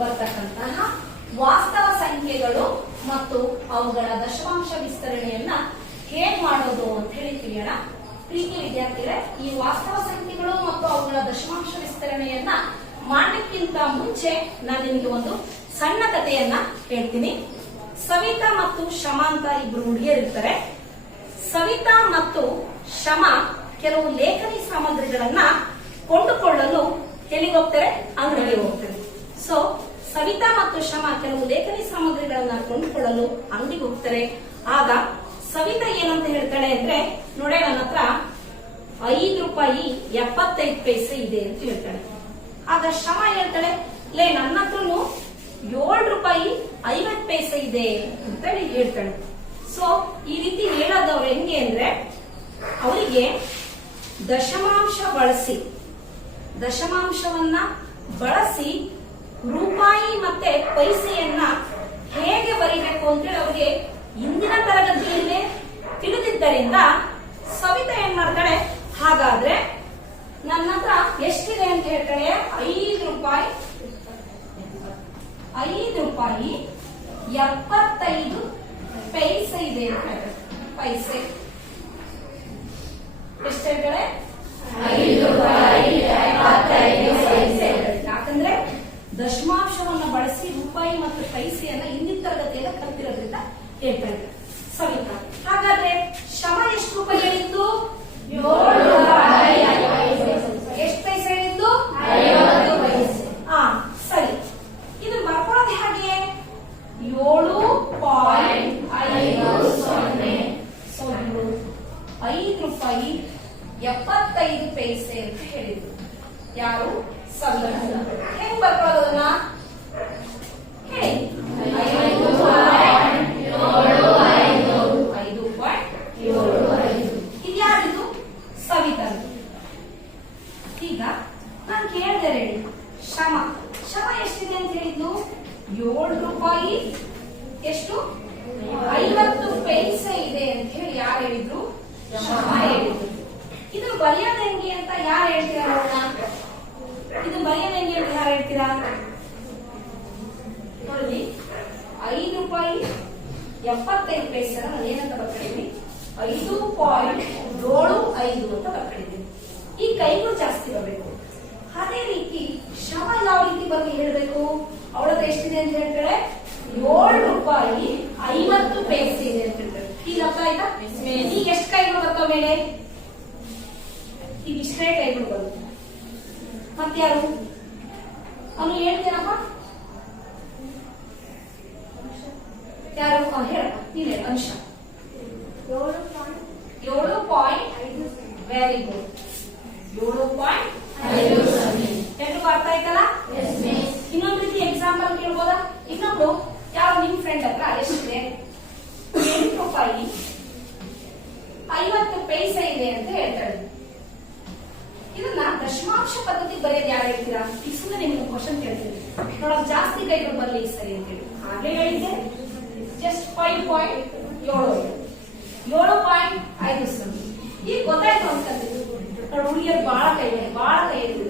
ಬರ್ತಕ್ಕಂತಹ ವಾಸ್ತವ ಸಂಖ್ಯೆಗಳು ಮತ್ತು ಅವುಗಳ ದಶಮಾಂಶ ವಿಸ್ತರಣೆಯನ್ನ ಹೇಗ್ ಮಾಡೋದು ಅಂತ ಹೇಳಿ ತಿಳಿಯೋಣ. ಪ್ರೀತಿ ವಿದ್ಯಾರ್ಥಿಗಳೇ, ಈ ವಾಸ್ತವ ಸಂಖ್ಯೆಗಳು ಮತ್ತು ಅವುಗಳ ದಶಮಾಂಶ ವಿಸ್ತರಣೆಯನ್ನ ಮಾಡಲಿಕ್ಕಿಂತ ಮುಂಚೆ ನಾನು ನಿಮಗೆ ಒಂದು ಸಣ್ಣ ಕಥೆಯನ್ನ ಹೇಳ್ತೀನಿ. ಸವಿತಾ ಮತ್ತು ಶಮ ಅಂತ ಇಬ್ರು ಹುಡುಗಿಯರಿರ್ತಾರೆ. ಸವಿತಾ ಮತ್ತು ಶಮ ಕೆಲವು ಲೇಖನಿ ಸಾಮಗ್ರಿಗಳನ್ನ ಕೊಂಡುಕೊಳ್ಳಲು ಎಲ್ಲಿಗೆ ಹೋಗ್ತಾರೆ? ಅಂಗಡಿಗೆ ಹೋಗ್ತಾರೆ. ಸೊ ಸವಿತಾ ಮತ್ತು ಶಮ ಕೆಲವು ಲೇಖನಿ ಸಾಮಗ್ರಿಗಳನ್ನ ಕೊಂಡುಕೊಳ್ಳಲು ಅಂಗಡಿಗೆ ಹೋಗ್ತಾರೆ. ಆಗ ಸವಿತಾ ಏನಂತ ಹೇಳ್ತಾಳೆ ಅಂದ್ರೆ, ನೋಡೇ ನನ್ನ ಹತ್ರ ₹5.75 ಇದೆ ಅಂತ ಹೇಳ್ತಾಳೆ. ಆಗ ಶಮ ಹೇಳ್ತಾಳೆ, ಲೇ ನನ್ನ ಹತ್ರನು ₹7.50 ಇದೆ ಅಂತ ಹೇಳ್ತಾಳೆ. ಸೊ ಈ ರೀತಿ ಹೇಳೋದವ್ರು ಹೆಂಗೆ ಅಂದ್ರೆ, ಅವರಿಗೆ ದಶಮಾಂಶವನ್ನ ಬಳಸಿ ರೂಪಾಯಿ ಮತ್ತೆ ಪೈಸೆಯನ್ನ ಹೇಗೆ ಬರೀಬೇಕು ಅಂತೇಳಿ ಅವ್ರಿಗೆ ಇಂದಿನ ತರಗತಿಯಲ್ಲೇ ತಿಳಿದಿದ್ದರಿಂದ ಸವಿತಾ ಏನ್ ಮಾಡ್ತಾಳೆ, ಹಾಗಾದ್ರೆ ನನ್ನ ಹತ್ರ ಎಷ್ಟಿದೆ ಅಂತ ಹೇಳ್ತಾಳೆ, ₹5.75 ಇದೆ ಅಂತ ಹೇಳ್ತಾಳೆ. ಪೈಸೆ ಎಷ್ಟು ಹೇಳ್ತಾಳೆ? ₹5.75. ಯಾಕಂದ್ರೆ ದಶಮಾಂಶವನ್ನ ಬಳಸಿ ರೂಪಾಯಿ ಮತ್ತು ಪೈಸೆಯನ್ನ ಹಿಂದಿನ ತರಗತಿಯಲ್ಲ ಕಲ್ತಿರೋದ್ರಿಂದ ಹೇಳ್ತಾ ಇದ್ದಾರೆ ಸವಿತಾ. ಹಾಗಾದ್ರೆ ಶಮ ಎಷ್ಟು ರೂಪಾಯಿ ಹೇಳಿದ್ದು? ₹7.50. ಎಷ್ಟು ಪೈಸೆ ಹೇಳಿದ್ದು? 50 ಪೈಸೆ. ಸರಿ, ಇದನ್ನ ಬರ್ಕೊಳ್ಳೋದು ಹೇಗೆ? 7.50 ₹5.75 ಅಂತ ಹೇಳಿದ್ರು. ಯಾರು? ಸವಿತಾ. ಹೆಂಗ್ ಬರ್ಕೊಳ್ಳೋದನ್ನ ಹೇಳಿ? 5.75. ಇದ್ಯಾರಿದು? ಸವಿತಾ. ಈಗ ನಾನು ಕೇಳಿದೆ ಹೇಳಿ, ಶಮ ಎಷ್ಟಿದೆ ಅಂತ ಹೇಳಿದ್ಲು? ₹7 ಎಷ್ಟು? 50 ಪೈಸೆ ಇದೆ ಅಂತ ಹೇಳಿ ಯಾರು ಹೇಳಿದ್ರು? ಶಮ ಹೇಳಿದ್ರು. ಇದು ಬರೆಯೋದು ಹೆಂಗೆ ಅಂತ ಯಾರು ಹೇಳ್ತೀರಾ ನೋಡೋಣ? ಇದು ಬರೆಯೋದು ಹೆಂಗೆ ಅಂತ ಯಾರು ಹೇಳ್ತೀರಾ ನೋಡಿ? ₹5.75 ನಾನು ಏನಂತ ಬರ್ಕೊಂಡಿದ್ದೀನಿ? 5.75 ಅಂತ ಬರ್ಕೊಂಡಿದ್ದೀನಿ. ಈ ಕೈಗಳು ಜಾಸ್ತಿ ಬರಬೇಕು. ಅದೇ ರೀತಿ ಶಮ ಯಾವ ರೀತಿ ಬಗ್ಗೆ ಹೇಳ್ಬೇಕು? ಅವಳತ್ರ ಎಷ್ಟಿದೆ ಅಂತ ಹೇಳ್ತಾಳೆ? ₹7.50 ಇದೆ ಅಂತ ಹೇಳ್ತಾಳೆ. ಈಗ ಅರ್ಥ ಆಯ್ತಾ? ಈಗ ಎಷ್ಟು ಕೈಗಳು ಬರ್ತಾವ ಮೇಲೆ? ಈಗ ಇಷ್ಟೇ ಕೈಗಳು ಬರುತ್ತೆ. ಮತ್ಯಾರು ಅವನು ಹೇಳ್ತೇನಪ್ಪ? ಯಾರು ಹೇಳಪ್ಪ, ನೀನ್ ಹೇಳ. ಅಂಶ 7.5. Very good. 7.5. ಎಲ್ರಿಗೂ ಅರ್ಥ ಆಯ್ತಲ್ಲ? ಇನ್ನೊಂದು ರೀತಿ ಎಕ್ಸಾಂಪಲ್ ಕೇಳ್ಬೋದಾ? ಇನ್ನೊಬ್ರು ಯಾವ ನಿಮ್ ಫ್ರೆಂಡ್ ಹತ್ರ ಎಷ್ಟಿದೆ? ₹8.50 ಇದೆ ಅಂತ ಹೇಳ್ತಾಳೆ. ಇದನ್ನ ದಶಮಾಂಶ ಪದ್ಧತಿ ಬರೆಯೋದು ಯಾರು ಹೇಳ್ತೀರಾ? ಈಗ ಸುಮ್ಮನೆ ನಿಮ್ಗೆ ಕ್ವಶನ್ ಕೇಳ್ತೀನಿ, ನೋಡೋದು ಜಾಸ್ತಿ ಕೈಗಳು ಬರ್ಲಿ ಸರಿ ಅಂತ ಹೇಳಿ. ಹಾಗೆ ಹೇಳಿದ್ದೆ ಜಸ್ಟ್ 7.50. ಈಗ ಗೊತ್ತಾಯ್ತು ಅನ್ಕೊಂತೀನಿ. ನೋಡಿ ಹುಡುಗಿಯರು ಬಹಳ ಕೈ ಎದ್ದು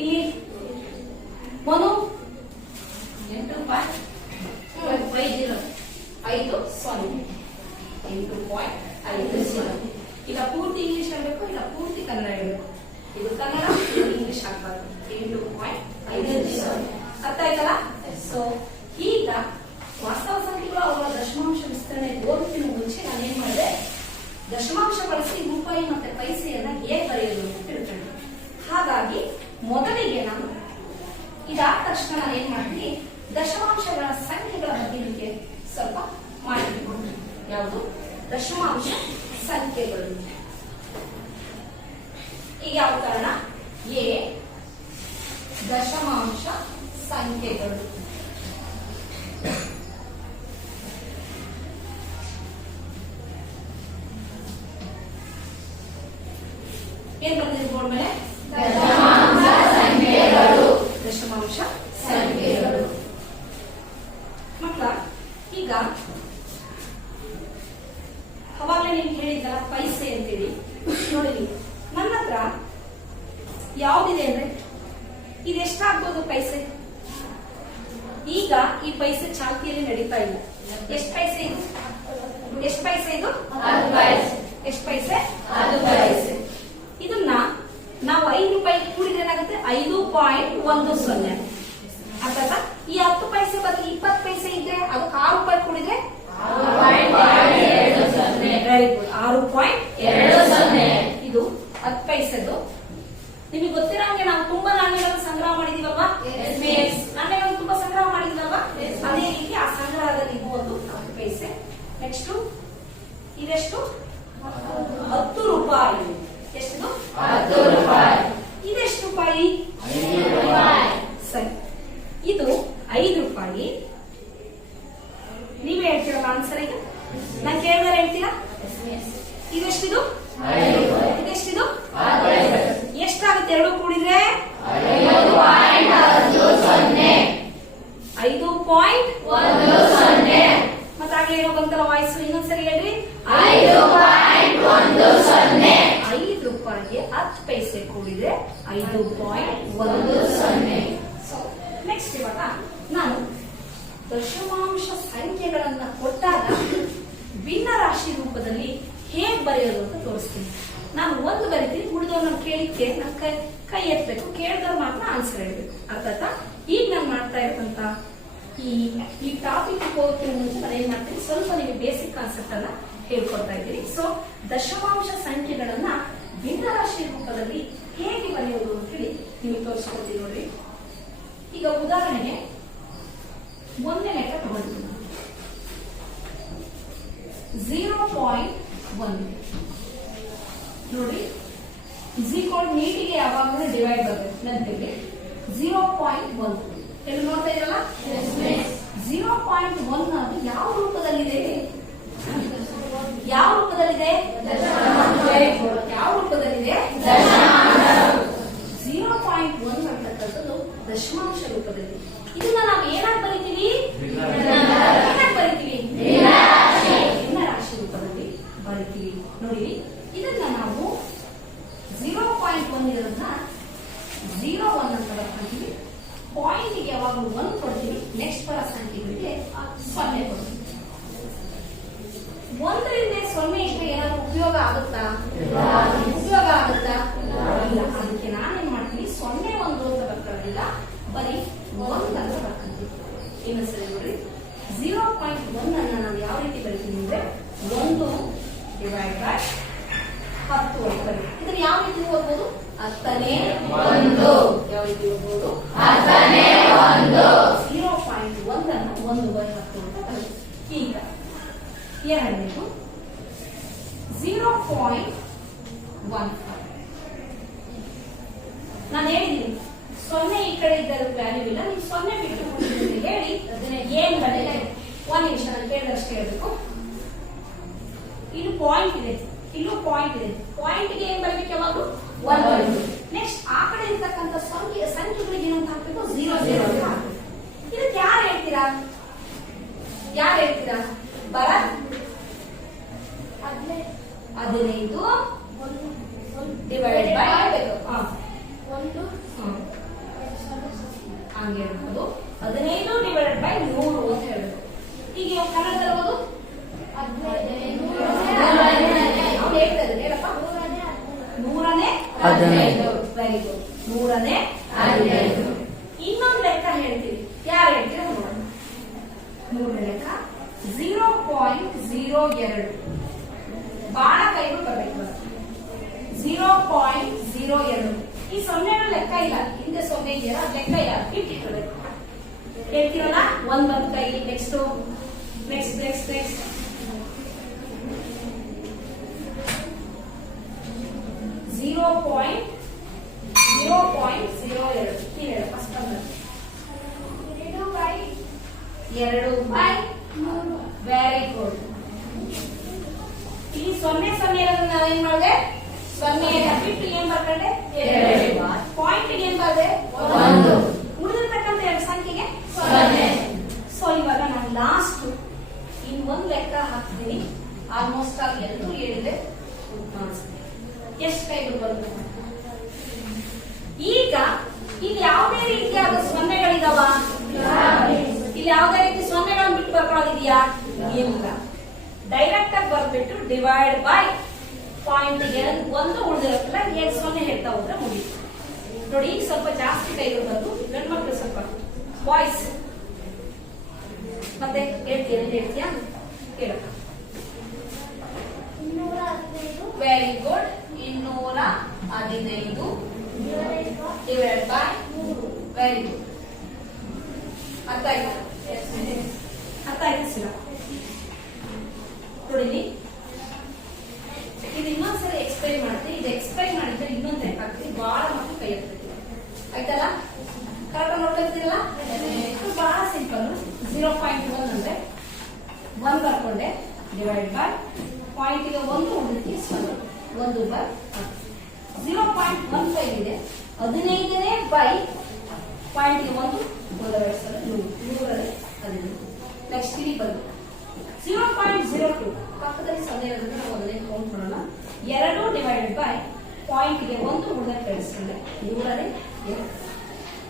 ಇಲ್ಲಿ ಮನು 8.50. ಇಲ್ಲ ಪೂರ್ತಿ ಇಂಗ್ಲಿಷ್ ಹೇಳ್ಬೇಕು, ಇಲ್ಲ ಪೂರ್ತಿ ಕನ್ನಡ ಹೇಳ್ಬೇಕು. ಇದು ಕನ್ನಡ, ಇದು ಇಂಗ್ಲಿಷ್ ಆಗ್ಬಾರ್ದು. 8.50. ಅರ್ಥ ಆಯ್ತಲ್ಲ? ಸೊ ಈಗ ವಾಸ್ತವ ಸಂಖ್ಯೆಗಳು ಅವುಗಳ ದಶಮಾಂಶ ವಿಸ್ತರಣೆ ಓದುತ್ತಿನ ಮುಂಚೆ ನಾನೇನ್ ಮಾಡಿದೆ, ದಶಮಾಂಶ ಬಳಸಿ ರೂಪಾಯಿ ಮತ್ತೆ ಪೈಸೆಯನ್ನ ಹೇಗೆ ಬರೆಯೋದು ಅಂತ ತಿಳ್ಕೊಂಡೆ. ಹಾಗಾಗಿ ಮೊದಲಿಗೆ ನಾನು ಇದಾದ ತಕ್ಷಣ ನಾನು ಏನ್ ಮಾಡ್ತೀನಿ, ದಶಮಾಂಶಗಳ ಸಂಖ್ಯೆಗಳ ಬಗ್ಗೆ ನಿಮಗೆ ಸ್ವಲ್ಪ ಮಾಹಿತಿ ಕೊಡ್ತೀನಿ. ಯಾವುದು? ದಶಮಾಂಶ ಸಂಖ್ಯೆಗಳು. ಈಗ ಯಾವ ಕಾರಣ? ಎ ದಶಮಾಂಶ ಸಂಖ್ಯೆಗಳು. ಏನ್ ಬಂದಿದೆ ಬೋರ್ಡ್ ಮೇಲೆ? ದಶಮಾಂಶ ಸಂಖ್ಯೆಗಳು. ದಶಮಾಂಶ ಸಂಖ್ಯೆಗಳು. ಮಕ್ಕಳ, ಈಗ ಅವಾಗಲೇ ನಿಮ್ಗೆ ಹೇಳಿದ್ದಲ್ಲ ಪೈಸೆ ಅಂತೇಳಿ. ನೋಡಿ, ನನ್ನ ಹತ್ರ ಯಾವ್ದಿದೆ ಅಂದ್ರೆ ಇದೆಷ್ಟಾಗ್ಬೋದು ಪೈಸೆ? ಈಗ ಈ ಪೈಸೆ ಚಾಲ್ತಿಯಲ್ಲಿ ನಡೀತಾ ಇಲ್ಲ. ಎಷ್ಟು ಪೈಸೆ ಇದು? ಎಷ್ಟು ಪೈಸೆ ಇದು? 10 ಪೈಸೆ. ಎಷ್ಟು ಪೈಸೆ? 10 ಪೈಸೆ. ಇದನ್ನ ನಾವು 5 ರೂಪಾಯಿ ಕೂಡಿದ್ರೆ ಏನಾಗುತ್ತೆ? 5.10. ಅರ್ಥಾತ್ ಈ 10 ಪೈಸೆ ಬದಲು 20 ಪೈಸೆ ಇದ್ರೆ ಅದಕ್ಕೆ 6 ರೂಪಾಯಿ ಕೂಡಿದ್ರೆ 6.20. ಇದು 10 ಪೈಸೆದು. ನಿಮಗೆ ಗೊತ್ತಿರೋಂಗೆ ನಾವು ತುಂಬಾ ನಾಣ್ಯಗಳನ್ನು ಸಂಗ್ರಹ ಮಾಡಿದೀವಲ್ವಾ? ನಾಣ್ಯಗಳನ್ನು ತುಂಬಾ ಸಂಗ್ರಹ ಮಾಡಿದೀವಲ್ವಾ? ಅದೇ ರೀತಿ ಆ ಸಂಗ್ರಹದಲ್ಲಿ ಇದು ಒಂದು 10 ಪೈಸೆ. ನೆಕ್ಸ್ಟ್ ಇದೆಷ್ಟು? 10 ರೂಪಾಯಿ. ಎಷ್ಟು? 10 ರೂಪಾಯಿ. ಇದೆಷ್ಟು ರೂಪಾಯಿ? 5 ರೂಪಾಯಿ. ಸರಿ, ಇದು 5 ರೂಪಾಯಿ. ನೀವೇ ಹೇಳ್ತೀರಲ್ಲ ಆನ್ಸರ್? ಈಗ ನಾನು ಕೇಳಿದ್ರೆ ಹೇಳ್ತೀರಾ? ಇದೆಷ್ಟಿದು? ಇದೆಷ್ಟಿದು? ಎಷ್ಟಾಗುತ್ತೆ? 2 ಕೂಡಿದ್ರೆ 5.10. ಮತ್ತೆ ಏನೋ ಬಂತಲ್ಲ ವಾಯ್ಸ್, ಇನ್ನೊಂದ್ಸರಿ ಹೇಳ್ರಿ. 5.10. 5 ರೂಪಾಯಿಗೆ 10 ಪೈಸೆ ಕೂಡಿದ್ರೆ 5.10. ನೆಕ್ಸ್ಟ್ ಇವಾಗ ನಾನು ದಶಮಾಂಶ ಸಂಖ್ಯೆಗಳನ್ನ ಕೊಟ್ಟಾಗ ಭಿನ್ನರಾಶಿ ರೂಪದಲ್ಲಿ ಹೇಗ್ ಬರೆಯೋದು ಅಂತ ತೋರಿಸ್ತೀನಿ. ನಾನು ಒಂದು ಬರಿತೀನಿ, ಉಳಿದವ್ರು ನಾವು ಕೇಳಿಕ್ಕೆ ನನ್ನ ಕೈ ಎತ್ತಬೇಕು, ಕೇಳಿದವ್ರು ಮಾತ್ರ ಆನ್ಸರ್ ಹೇಳ್ಬೇಕು. ಅರ್ಥಾತ್ ಈಗ ನಾನು ಮಾಡ್ತಾ ಇರ್ತಂತ ಈ ಟಾಪಿಕ್ ಹೋಗೋಕೆ ಮುಂಚೆ ನಾನು ಏನ್ ಮಾಡ್ತೀನಿ, ಸ್ವಲ್ಪ ನಿಮಗೆ ಬೇಸಿಕ್ ಕಾನ್ಸೆಪ್ಟ್ ಅನ್ನ ಹೇಳ್ಕೊಡ್ತಾ ಇದ್ದೀನಿ. ಸೊ ದಶಮಾಂಶ ಸಂಖ್ಯೆಗಳನ್ನ ಭಿನ್ನರಾಶಿ ರೂಪದಲ್ಲಿ ಹೇಗೆ ಬರೆಯೋದು ಅಂತ ಹೇಳಿ ನಿಮಗೆ ತೋರಿಸ್ಕೊಡ್ತೀನಿ ನೋಡ್ರಿ. ಈಗ ಉದಾಹರಣೆಗೆ ಒಂದನೇ ಲೆಕ್ಕ ತಗೊಂಡಿದ್ದೀನಿ, 0.1 ನೋಡಿ. ನೀಟಿಗೆ ಯಾವಾಗಲೂ ಡಿವೈಡ್ ಬರಬೇಕು. ನಂತರ 0.1 ಎಲ್ಲ ನೋಡ್ತಾ ಇರಲ್ಲ. 0.1 ಅದು ಯಾವ ರೂಪದಲ್ಲಿದೆ? ಯಾವ ರೂಪದಲ್ಲಿದೆ? ಯಾವ ರೂಪದಲ್ಲಿದೆ? 0.1 ಅಂತಕ್ಕಂಥದ್ದು ದಶಮಾಂಶ ರೂಪದಲ್ಲಿ. ಇದನ್ನ ನಾವು ಏನಾಗಿ ಬರೀತೀವಿ? ಏನಾಗಿ ಬರೀತೀವಿ? ಭಿನ್ನರಾಶಿ ರೂಪದಲ್ಲಿ ಬರೀತೀವಿ. ನೋಡಿ, ಇದನ್ನ ನಾವು 0.1 ಇರೋದನ್ನ 0.1 ಅಂತ ಬರ್ತೀವಿ. ಪಾಯಿಂಟ್ಗೆ ಯಾವಾಗ 1 ಕೊಡ್ತೀವಿ, ನೆಕ್ಸ್ಟ್ ಬರೋ ಸಂಖ್ಯೆಗಳಿಗೆ 0 ಕೊಡ್ತೀವಿ. 1ರಿಂದ 0 ಇಷ್ಟು ಏನಾದ್ರು ಉಪಯೋಗ ಆಗುತ್ತಾ? ಉಪಯೋಗ ಆಗುತ್ತಾ? ಇಲ್ಲ. ಅದಕ್ಕೆ ನಾನೇನ್ ಮಾಡ್ತೀನಿ, 0 1 ಅಂತ ಬರ್ಕೊಳ್ಳೋದಿಲ್ಲ, ಬರೀ 1 ಅಂತ ಬರ್ಕೊಂತೀವಿ. ಇನ್ನೊಂದ್ಸರಿ ನೋಡಿ, 0.1 ಅನ್ನ ನಾವು ಯಾವ ರೀತಿ ಬರೀತೀವಿ ಅಂದ್ರೆ 1 ಡಿವೈಡ್ ಬೈ 10 ಅಂತ ಬರೀತೀವಿ. ಇದನ್ನ ಯಾವ ರೀತಿ ಓದ್ಬೋದು? 10ನೇ 1. ಯಾವ ರೀತಿ ಓದ್ಬೋದು? 10ನೇ 1. 0.1 ಅನ್ನು 1 ಬೈ 10 ಅಂತ ಬರೀತೀವಿ. ಈಗ ಎರಡನೇದು 0.15. ನಾನು ಹೇಳಿದ್ದೀನಿ 0 ಈ ಕಡೆ ಇದ್ದ ವ್ಯಾಲ್ಯೂ ಇಲ್ಲ, ನೀವು 0 ಬಿಟ್ಟು ಉಳಿದಿದ್ದೀರಿ ಹೇಳಿ ಅದನ್ನ ಏನ್ ಬರಲಿಲ್ಲ. 1 ನಿಮಿಷ ನಾನು ಕೇಳಿದಷ್ಟೇ ಹೇಳ್ಬೇಕು. ಇದು ಪಾಯಿಂಟ್ ಇದೆ, ಇಲ್ಲೂ ಪಾಯಿಂಟ್ ಇದೆ. ಪಾಯಿಂಟ್ಗೆ ಏನ್ ಬರಬೇಕು? ಯಾವಾಗ 1 ಬರಬೇಕು. ನೆಕ್ಸ್ಟ್ ಆ ಕಡೆ ಇರ್ತಕ್ಕಂಥ ಸಂಖ್ಯೆಗಳಿಗೆ ಏನಂತ ಹಾಕ್ಬೇಕು? 0 0 ಅಂತ ಹಾಕ್ಬೇಕು. ಇದಕ್ಕೆ ಯಾರು ಹೇಳ್ತೀರಾ? ಯಾರು ಹೇಳ್ತೀರಾ? ಭರತ್ 15 ಡಿವೈಡೆಡ್ ಬೈ ಹಂಗೆ ಹೇಳ್ಬೋದು. 15 ಡಿವೈಡೆಡ್ ಬೈ 100 ಅಂತ ಹೇಳ್ಬೇಕು. ಈಗ ಕನ್ನಡದಲ್ಲಿ ಓದು 15 ಹೇಳಪ್ಪ. 100ನೇ 15. Very good. 100ನೇ 15. ಇನ್ನೊಂದು ಲೆಕ್ಕ ಹೇಳ್ತೀವಿ, ಯಾರು ಹೇಳ್ತೀರಾ ನೋಡೋಣ. 3ನೇ ಲೆಕ್ಕ 0.02. ಬಾಣ ಕೈಗಳು ಬರಬೇಕು. 0.02. ಈ 0 ಲೆಕ್ಕ ಇಲ್ಲ, ಹಿಂದೆ 0 ಇದೆಯಲ್ಲ, ಲೆಕ್ಕ ಇಲ್ಲ, ಇಟ್ಟಿರ್ಬೇಕು. ಹೇಳ್ತೀರಲ್ಲ, 1 ಬಂದ ಕೈ. Next 0.02. First 2 by 3. Very good. ಇಲ್ಲಿ 0 0 ಇರೋದನ್ನ ನಾವೇನ್ ಮಾಡಿದೆ? 0 ಬಿಟ್ಟು ಏನ್ ಬರ್ಕೊಂಡೆ? 2. ಪಾಯಿಂಟ್ ಏನ್ ಬರ್ದೆ? 1. ಉಳಿದಿರ್ತಕ್ಕಂಥ ಎರಡು ಸಂಖ್ಯೆಗೆ 0. ಸೊ ಇವಾಗ ನಾನು ಲಾಸ್ಟ್ ಇನ್ನೊಂದು ಲೆಕ್ಕ ಹಾಕ್ತೀನಿ. ಆಲ್ಮೋಸ್ಟ್ ಆಲ್ ಎಲ್ಲರೂ ಹೇಳಿದೆ. ಎಷ್ಟು ಕೈಗಳು ಬಂತು? ಈಗ ಇಲ್ಲಿ ಯಾವುದೇ ರೀತಿಯಾದ 0ಗಳಿದಾವ? ಇಲ್ಲಿ ಯಾವುದೇ ರೀತಿ ಸೊನ್ನೆಗಳನ್ನು ಬಿಟ್ಟು ಬರ್ಕೊಳ್ಳೋದಿದೆಯಾ? ಇಲ್ಲ. ಡೈರೆಕ್ಟ್ ಆಗಿ ಬರ್ಬಿಟ್ಟು ಡಿವೈಡ್ ಬೈ ಪಾಯಿಂಟ್ಗೆ ಒಂದು ಉಳಿದಿರತ್ತಲ್ಲ, ಹೇಗೆ ಸೊನ್ನೆ ಹೇಳ್ತಾ ಹೋದ್ರೆ ಮುಗಿತು. ನೋಡಿ ಈಗ ಸ್ವಲ್ಪ ಜಾಸ್ತಿ ಕೈಗಳು ಬಂದು ಗಂಡು ಮಕ್ಕಳು ಸ್ವಲ್ಪ ಬಾಯ್ಸ್ ಮತ್ತೆ ಹೇಳ್ತೀಯಾ ಕೇಳಕ್ಕ. Very good. 215 divide by 3. Very good. ಅರ್ಥ ಆಯ್ತಾ? ಅರ್ಥ ಆಯ್ತು ಸಿರ. ನೋಡಿ ಇದು ಇನ್ನೊಂದ್ಸರಿ ಎಕ್ಸ್ಪ್ಲೈನ್ ಮಾಡ್ತೀನಿ. ಇದು ಎಕ್ಸ್ಪ್ಲೈನ್ ಮಾಡಿದ್ರೆ ಇನ್ನೊಂದು ನೆನಪಾಗ್ತೀನಿ. ಬಹಳ ಮಕ್ಕಳು ಕೈ ಎತ್ತಬೇಕು ಆಯ್ತಲ್ಲ? ಕರೆಕ್ಟ್ ನೋಡ್ಕೊಳ್ತೀರಲ್ಲ? ಇದು ಬಹಳ ಸಿಂಪಲ್. 0.1 ಅಂದ್ರೆ 1 ಬರ್ಕೊಂಡೆ ಡಿವೈಡ್ ಬೈ ಪಾಯಿಂಟ್ಗೆ 1 ಉಳಿದಕ್ಕೆ 1 ಬೈ 0.15 ಇದೆ. 15ನೇ ಬೈ ಪಾಯಿಂಟ್ಗೆ 1 100 ನೆಕ್ಸ್ಟ್ ಇಲ್ಲಿ ಬಂದು 0.02 ಪಕ್ಕದಲ್ಲಿ 0 ಇರೋದನ್ನ ನಾವು ಅದನ್ನೇ ಕೌಂಟ್ ಮಾಡೋಣ. 2 ಡಿವೈಡೆಡ್ ಬೈ ಪಾಯಿಂಟ್ಗೆ 1 ಉಳಿದ ಕಳಿಸ್ಕೊಂಡೆ 100.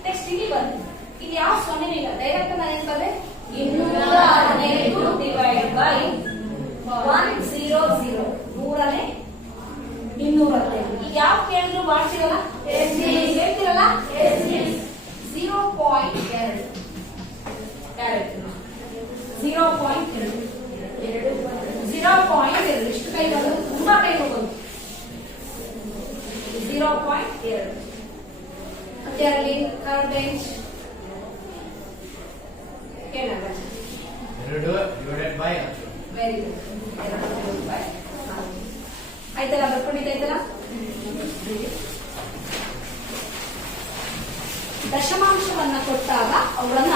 ನೆಕ್ಸ್ಟ್ ಇಲ್ಲಿ ಬಂದು ಇಲ್ಲಿ ಯಾವ 0 ಇಲ್ಲ, ಡೈರೆಕ್ಟ್ ನಾನು ಏನ್ ಬಂದೆ 215 ಡಿವೈಡ್ ಬೈ 100 100ನೇ 215. ಈಗ ಯಾವ ಕೇಳಿದ್ರು ಮಾಡ್ತೀರಲ್ಲ ಹೇಳ್ತೀರಲ್ಲ 0.2 ಇಷ್ಟು ಕೈಗಳು ತುಂಬಾ ಕೈಗಳು ಬಂದು 0.2 ಮತ್ತೆ ಅಲ್ಲಿ ಕರ್ವ್ ಬೆಂಚ್ ಕೇಳಲ್ಲ 2 divided by 10. Very good. 2 divided by 4 ಆಯ್ತಲ್ಲ? ಬರ್ಕೊಂಡಿದ್ದಾಯ್ತಲ್ಲ? ದಶಮಾಂಶವನ್ನ ಕೊಟ್ಟಾಗ ಅವುಗಳನ್ನ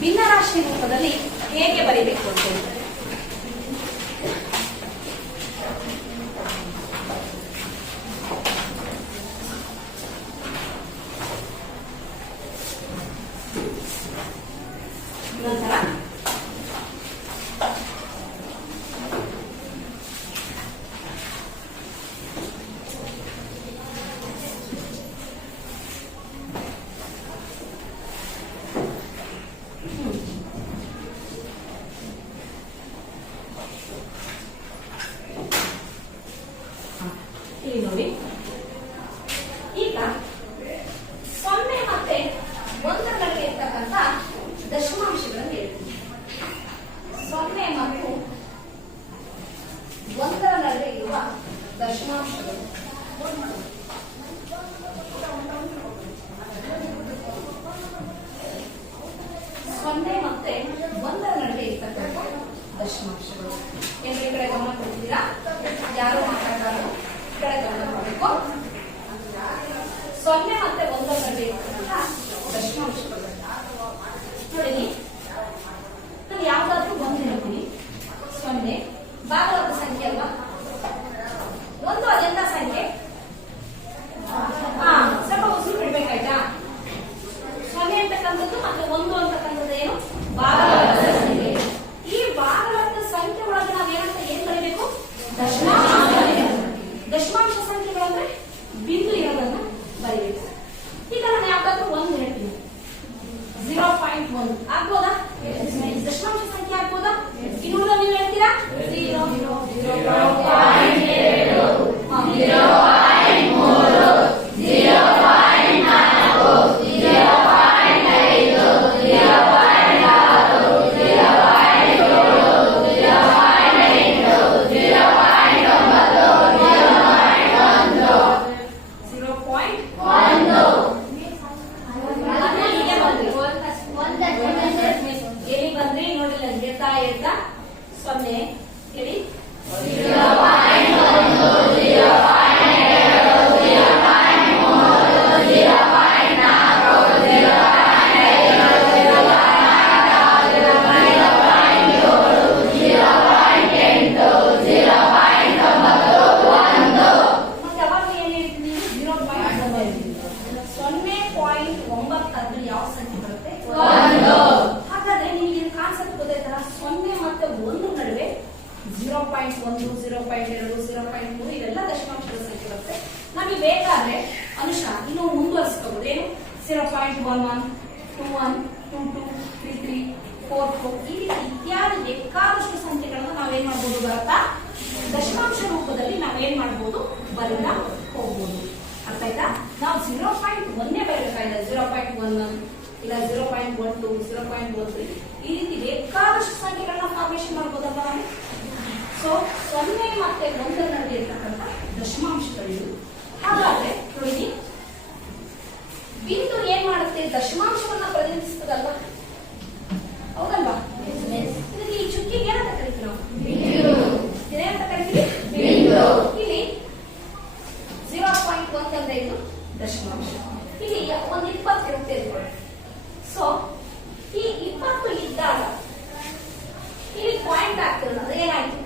ಭಿನ್ನರಾಶಿ ರೂಪದಲ್ಲಿ ಹೇಗೆ ಬರೀಬೇಕು ಅಂತ ಹೇಳ್ತಾರೆ. ನಂತರ ಇಲ್ಲಿ ನೋಡಿ, ಈಗ 0 ಮತ್ತೆ 1 ನಡುವೆ ಇರ್ತಕ್ಕಂಥ ದಶಮಾಂಶಗಳನ್ನು ಹೇಳ್ತೀನಿ. 0 ಮತ್ತು 1 ನಡುವೆ ಇರುವ ದಶಮಾಂಶಗಳು 0 ಮತ್ತೆ 1 ನಡುವೆ ಇರ್ತಕ್ಕಂಥ ದಶಮಾಂಶಗಳು. ಏನ್ ಈ ಕಡೆ ಗಮನ ಕೊಡ್ತೀರಾ? ಯಾರು ಮಾತಾಡ್ತಾರೆ ಈ ಕಡೆ ಗಮನ ಕೊಡಬೇಕು. 0 ಮತ್ತೆ 1 ನಡುವೆ ಇರ್ತಕ್ಕಂಥ ದಶಮಾಂಶಗಳು ನೋಡಿ. ನಾನು ಯಾವ್ದಾದ್ರು ಒಂದು ಹೇಳ್ತೀನಿ. 0 ಭಾಗಲಬ್ಧ ಸಂಖ್ಯೆ ಅಲ್ವಾ? 1 ಅದೆಂತ ಸಂಖ್ಯೆ? ಸ್ವಲ್ಪ ಉಸಿರು ಬಿಡ್ಬೇಕಾಯ್ತಾ? 0 ಅಂತಕ್ಕಂಥದ್ದು ಮತ್ತೆ 1 ಅಂತಕ್ಕಂಥದ್ದು ಏನು? ಭಾಗಲಬ್ಧ ಸಂಖ್ಯೆ. ಈ ಭಾಗಲಬ್ಧ ಸಂಖ್ಯೆ ಒಳಗೆ ನಾವೇನಂತ ಏನ್ ಬರೀಬೇಕು? ದಶಮಾಂಶ. ದಶಮಾಂಶ ಸಂಖ್ಯೆಗಳಂದ್ರೆ ಬಿಂದು ಇರೋದನ್ನ ಬರೀಬೇಕು. ಈಗ ನಾನು ಯಾವ್ದಾದ್ರು 1 ಹೇಳ್ತೀನಿ. 0.1 ಆಗ್ಬೋದಾ? ದಶಮಾಂಶ ಸಂಖ್ಯೆ ಆಗ್ಬೋದಾ? ಇನ್ನುಳಿದ ನೀವು ಹೇಳ್ತೀರಾ? 0 ಎಲ್ಲಿ ಬಂದ್ರಿ ನೋಡಿಲ್ಲ, ಹೇಳ್ತಾ ಹೇಳ್ತಾ 0 ಹೇಳಿ. ಮತ್ತೆ ಅವಾಗ ಏನ್ ಹೇಳ್ತೀನಿ? 0.9 ಅಂದ್ರೆ ಯಾವ ಸಂಖ್ಯೆ ಬರುತ್ತೆ? 1. ಹಾಗಾದ್ರೆ ನಿಮಗೆ ಇದು ಕಾನ್ಸೆಪ್ಟ್ ಗೊತ್ತಾಯ್ತಲ್ಲ? 0 ಮತ್ತೆ 1 ನಡುವೆ 0.1 0.2 0.3 ಇವೆಲ್ಲ ದಶಮಾಂಶಗಳ ಸಂಖ್ಯೆ ಬರುತ್ತೆ. ನಮಗೆ ಬೇಕಾದ್ರೆ ಅನುಷಾ ಇನ್ನು ಮುಂದುವರಿಸ್ಕೋಬಹುದು. ಏನು? 0.11 21 22 33 4 ಈ ರೀತಿ ಇತ್ಯಾದಿ ಬೇಕಾದಷ್ಟು ಸಂಖ್ಯೆಗಳನ್ನು ನಾವೇನ್ ಮಾಡ್ಬೋದು ಬರುತ್ತಾ ದಶಮಾಂಶ ರೂಪದಲ್ಲಿ ನಾವೇನ್ ಮಾಡ್ಬೋದು ಬರೀತಾ ಹೋಗ್ಬೋದು. ಅರ್ಥ ಆಯ್ತಾ? ನಾವು 0.1 ಬರಬೇಕಾಗಿಲ್ಲ, 0.1 ಇಲ್ಲ 0.12 0.13 ಈ ರೀತಿ ಬೇಕಾದಷ್ಟು ಸಂಖ್ಯೆಗಳನ್ನ ಫಾರ್ಮೇಶನ್ ಮಾಡ್ಬೋದಲ್ವಾ ನಾವು. ಸೊ 0 ಮತ್ತೆ 1 ನಡುವೆ ಇರ್ತಕ್ಕಂಥ ದಶಮಾಂಶಗಳಿವು. ಹಾಗಾದ್ರೆ ನೋಡಿ, ಬಿಂದು ಏನ್ ಮಾಡುತ್ತೆ? ದಶಮಾಂಶವನ್ನ ಪ್ರತಿನಿಧಿಸ್ತದಲ್ವಾ, ಹೌದಲ್ವಾ? ಇದಕ್ಕೆ ಈ ಚುಕ್ಕಿಗೆ ಏನಂತ ಕರಿತೀವಿ ನಾವು? ಏನಂತ ಕರಿತೀವಿ? ಇಲ್ಲಿ 0.1 ಅಂದ್ರೆ ಇದು ದಶಮಾಂಶ. ಇಲ್ಲಿ ಒಂದು 20 ಇರುತ್ತೆ. ಸೊ ಈ 20 ಇದ್ದಾಗ ಇಲ್ಲಿ ಪಾಯಿಂಟ್ ಆಗ್ತಿರೋದು ಅದು ಏನಾಯ್ತು?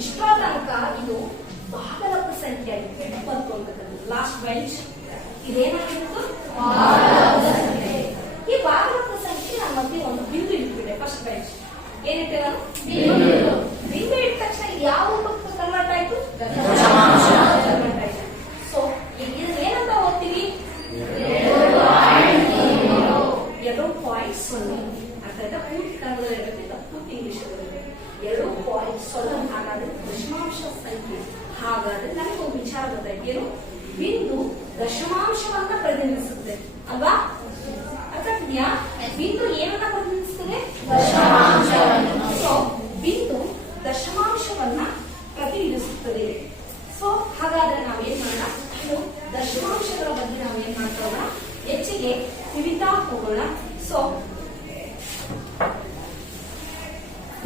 ಇಷ್ಟೋ ತನಕ ಇದು ಭಾಗಲಬ್ಧ ಸಂಖ್ಯೆ ಆಗಿದೆ. 20 ಅಂತಕ್ಕಂಥದ್ದು ಲಾಸ್ಟ್ ಬೆಂಚ್ ಇದೇನಾಗಿತ್ತು? ಭಾಗಲಬ್ಧ ಸಂಖ್ಯೆ. ಈ ಭಾಗಲಬ್ಧ ಸಂಖ್ಯೆ ನನ್ನ ಮಧ್ಯೆ ಒಂದು ಬಿಂದು ಇಟ್ಬಿಟ್ಟೆ. ಫಸ್ಟ್ ಬೆಂಚ್ ಏನಿಟ್ಟೆ ನಾನು? ಬಿಂದು ಇಟ್ಟ ತಕ್ಷಣ ಯಾವ ರೂಪಕ್ಕೆ ಕನ್ವರ್ಟ್ ಆಯ್ತು? ಕನ್ವರ್ಟ್ ಆಯ್ತು. ಸೊ ಇದನ್ನ ಏನಂತ ಓದ್ತೀವಿ? 2.0. ಅರ್ಥಾಯ್ತಾ? ಪೂರ್ತಿ ಕನ್ನಡದಲ್ಲಿ ಇರಬೇಕಿಲ್ಲ, ಪೂರ್ತಿ ಇಂಗ್ಲಿಷ್ 2.0. ಹಾಗಾದ್ರೆ ದಶಮಾಂಶ ಸಂಖ್ಯೆ. ಹಾಗಾದ್ರೆ ನನಗೆ ಒಂದು ವಿಚಾರ ಗೊತ್ತಾಯ್ತು, ಏನು? ಬಿಂದು ದಶಮಾಂಶವನ್ನ ಪ್ರತಿನಿಧಿಸುತ್ತೆ ಅಲ್ವಾ? ಅರ್ಥಾಗ್ತಿದ್ಯಾ? ಬಿಂದು ಏನನ್ನ ಪ್ರತಿನಿಧಿಸುತ್ತದೆ? ದಶಮಾಂಶವನ್ನು. ಸೊ ಬಿಂದು ದಶಮಾಂಶವನ್ನ ಪ್ರತಿನಿಧಿಸುತ್ತದೆ. ಸೊ ಹಾಗಾದ್ರೆ ನಾವೇನ್ ಮಾಡೋಣ? ಇದು ದಶಮಾಂಶಗಳ ಬಗ್ಗೆ ನಾವೇನ್ ಮಾಡ್ತಾ ಹೋಗೋಣ, ಹೆಚ್ಚಿಗೆ ತಿಳಿತಾ ಹೋಗೋಣ. ಸೊ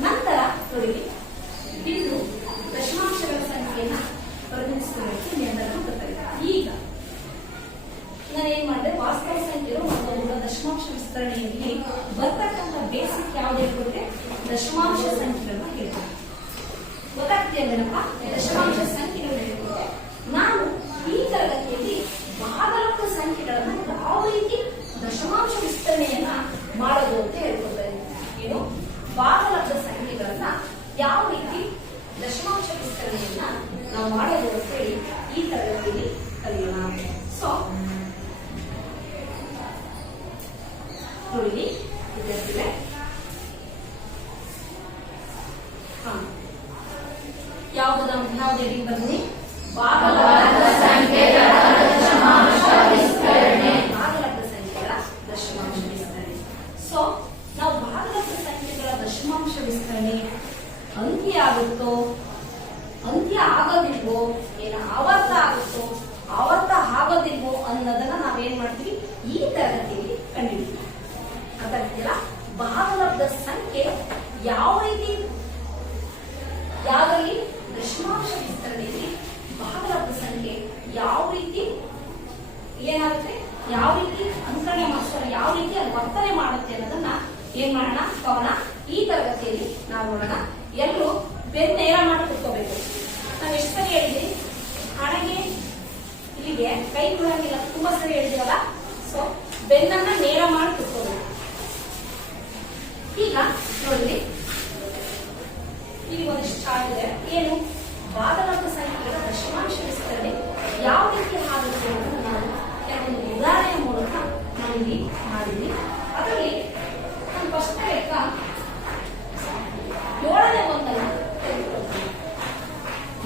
ನಂತರ ನೋಡಿ, ಬಿಂದು ದಶಮಾಂಶಗಳ ಸಂಖ್ಯೆಯನ್ನ ಪ್ರತಿನಿಧಿಸುತ್ತದೆ ಎಲ್ಲರಿಗೂ ಗೊತ್ತಾಗಿದೆ. ಈಗ ನಾನು ಏನ್ ಮಾಡಿದೆ, ವಾಸ್ತವ ಸಂಖ್ಯೆಗಳು ಮತ್ತು ದಶಮಾಂಶ ವಿಸ್ತರಣೆಯಲ್ಲಿ ಬರ್ತಕ್ಕಂಥ ಬೇಸಿಕ್ ಯಾವ್ದು ಹೇಳ್ಕೊಟ್ರೆ ದಶಮಾಂಶ ಸಂಖ್ಯೆಗಳನ್ನ ಹೇಳ್ತಾರೆ. ಗೊತ್ತಾಗ್ತಿಯಲ್ಲೇನಪ್ಪ? ದಶಮಾಂಶ ಸಂಖ್ಯೆಗಳನ್ನ ಹೇಳ್ಕೊಟ್ಟೆ. ನಾನು ಈ ತರಗತಿಯಲ್ಲಿ ಭಾಗಲಬ್ಧ ಸಂಖ್ಯೆಗಳನ್ನ ಯಾವ ರೀತಿ ದಶಮಾಂಶ ವಿಸ್ತರಣೆಯನ್ನ ಮಾಡೋದು ಅಂತ ಹೇಳ್ಕೊಡ್ತಾ ಇದ್ದೀನಿ. ಏನು? ಭಾಗಲಬ್ಧ ಸಂಖ್ಯೆಗಳನ್ನ ಯಾವ ರೀತಿ ದಶಮಾಂಶ ವಿಸ್ತರಣೆಯನ್ನ ನಾವು ಮಾಡೋದು ಅಂತ ಹೇಳಿ ಈ ತರಗತಿಯಲ್ಲಿ ಕಲಿಯೋಣ. ಸೊ ನೋಡಿ ವಿದ್ಯಾರ್ಥಿಗಳೇ, ಯಾವ್ದು ಹೆಡಿಂಗ್ ಬನ್ನಿ? ಭಾಗಲಬ್ಧ ಸಂಖ್ಯೆಗಳ ದಶಮಾಂಶ ವಿಸ್ತರಣೆ. ಭಾಗಲಬ್ಧ ಸಂಖ್ಯೆಗಳ ದಶಮಾಂಶ ವಿಸ್ತರಣೆ. ಸೊ ನಾವು ಭಾಗಲಬ್ಧ ಸಂಖ್ಯೆಗಳ ದಶಮಾಂಶ ವಿಸ್ತರಣೆ ಅಂತ್ಯ ಆಗುತ್ತೋ ಅಂತ್ಯ ಆಗೋದಿಲ್ವೋ, ಏನು ಆವರ್ತ ಆಗುತ್ತೋ ಆವರ್ತ ಆಗೋದಿಲ್ವೋ ಅನ್ನೋದನ್ನ ನಾವೇನ್ ಮಾಡ್ತೀವಿ ಈ ತರಗತಿಯಲ್ಲಿ ಕಂಡುಹಿಡಿತೀವಿ. ಅರ್ಥ ಆಗ್ತಿಲ್ಲ? ಭಾಗಲಬ್ಧ ಸಂಖ್ಯೆ ಯಾವ ರೀತಿ, ಯಾವ್ದ್ರಲ್ಲಿ? ದಶಮಾಂಶ ವಿಸ್ತರಣೆಯಲ್ಲಿ ಭಾಗಲಬ್ಧ ಸಂಖ್ಯೆ ಯಾವ ರೀತಿ ಏನಾಗುತ್ತೆ, ಯಾವ ರೀತಿ ಅನುಕರಣೆ ಮಾಡಿಸೋಣ, ಯಾವ ರೀತಿ ಅದು ವರ್ತನೆ ಮಾಡುತ್ತೆ ಅನ್ನೋದನ್ನ ಏನ್ ಮಾಡೋಣ ಪವನ ಈ ತರಗತಿಯಲ್ಲಿ ನಾವು ನೋಡೋಣ. ಎಲ್ಲರೂ ಬೆನ್ನು ನೇರ ಮಾಡಿ ಕುತ್ಕೋಬೇಕು. ನಾವು ಎಷ್ಟು ಸರಿ ಹೇಳಿದ್ವಿ? ಹಣೆಗೆ ಇಲ್ಲಿಗೆ ಕೈ ಕೊಡಂಗಿಲ್ಲ, ತುಂಬಾ ಸರಿ ಹೇಳಿದಿರಲ್ಲ. ಸೊ ಬೆನ್ನನ್ನ ನೇರ ಮಾಡಿ ಕುತ್ಕೋಬೇಕು. ಈಗ ನೋಡ್ರಿ, ಇಲ್ಲಿ ಒಂದಿಷ್ಟು ಚಾರ್ಟ್ ಇದೆ. ಏನು? ಭಾಗಲಬ್ಧ ಸಂಖ್ಯೆಗಳ ದಶಮಾಂಶ ವಿಸ್ತರಣೆ ಯಾವ ರೀತಿ ಆಗುತ್ತೆ ಅಂತ ನಾವು ಕೆಲವೊಂದು ಉದಾಹರಣೆಯ ಮೂಲಕ ನಾವಿಲ್ಲಿ ಮಾಡಿದ್ವಿ. ಅದರಲ್ಲಿ ನಾನು ಫಸ್ಟ್ ಲೆಕ್ಕ 7ನೇ ಒಂದನ್ನ ತೆಗೆದುಕೊಳ್ತೀನಿ.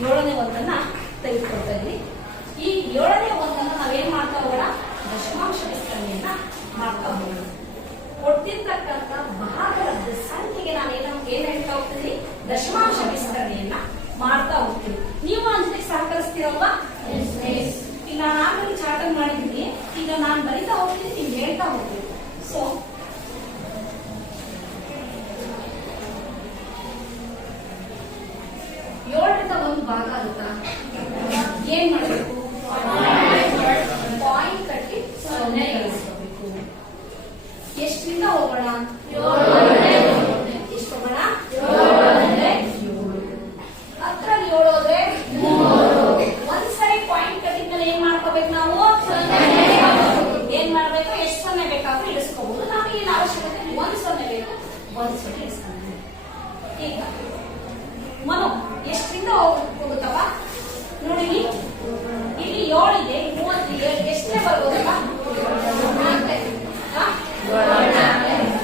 7ನೇ ಒಂದನ್ನ ತೆಗೆದುಕೊಳ್ತಾ ಇದ್ವಿ. ಈ 7ನೇ ಒಂದನ್ನ ನಾವೇನ್ ಮಾಡ್ತಾ ಹೋಗೋಣ? ದಶಮಾಂಶ ವಿಸ್ತರಣೆಯನ್ನ ಮಾಡ್ತಾ ಹೋಗೋಣ. ಕೊಟ್ಟಿರ್ತಕ್ಕಂಥ ಭಾಗಲಬ್ಧ ಸಂಖ್ಯೆಗೆ ನಾನು ಏನ್ ಹೇಳ್ತಾ ಹೋಗ್ತೀನಿ? ದಶಮಾಂಶ ವಿಸ್ತರಣೆಯನ್ನ ಮಾಡ್ತಾ ಹೋಗ್ತೀನಿ. ನೀವು ನನ್ನ ಜೊತೆ ಸಹಕರಿಸ್ತೀರಲ್ವಾ? ಈಗ ನಾನು ಆಮೇಲೆ ಚಾರ್ಟ್ ಮಾಡಿದ್ದೀನಿ. ಈಗ ನಾನು ಬರಿತಾ ಹೋಗ್ತೀನಿ, ನೀವು ಹೇಳ್ತಾ ಹೋಗ್ತೀನಿ. ಸೊ 7ರಿಂದ 1 ಭಾಗ ಆಗುತ್ತಾ? ಏನ್ ಮಾಡಬೇಕು? ಪಾಯಿಂಟ್ ಕಟ್ಟಿ 0 ಗಳಿಸ್ಕೋಬೇಕು. ಎಷ್ಟರಿಂದ ಹೋಗೋಣ? 7. ಎಷ್ಟು ಹೋಗೋಣ? 7. ಹತ್ತರಲ್ಲಿ 7 ಹೋದ್ರೆ 3. ಒಂದ್ಸರಿ ಪಾಯಿಂಟ್ ಕಟ್ಟಿದ್ಮೇಲೆ ಏನ್ ಮಾಡ್ಕೋಬೇಕು ನಾವು? 0 ಏನ್ ಮಾಡ್ಬೇಕು? ಎಷ್ಟು 0 ಬೇಕಾದ್ರೂ ಇಳಿಸ್ಕೋಬಹುದು. ನಮಗೆ ಇಲ್ಲಿ ಅವಶ್ಯಕತೆ 1 0 ಬೇಕು, 1 0 ಇಳಿಸ್ಕೊಂಡ್ರೆ. ಈಗ ಮನು ಎಷ್ಟರಿಂದ ಹೋಗುತ್ತಪ್ಪ ನೋಡಿ? ಇಲ್ಲಿ 7 ಇದೆ, 37 ಎಷ್ಟೇ ಬರ್ಬೋದಪ್ಪ? 4.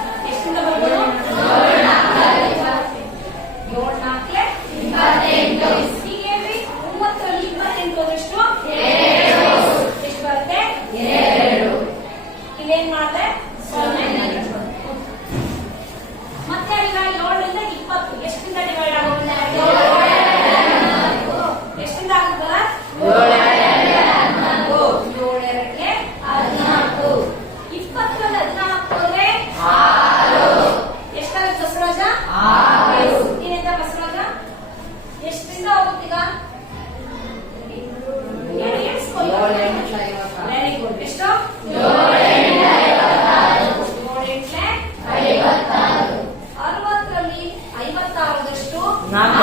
ನಾಲ್ಕು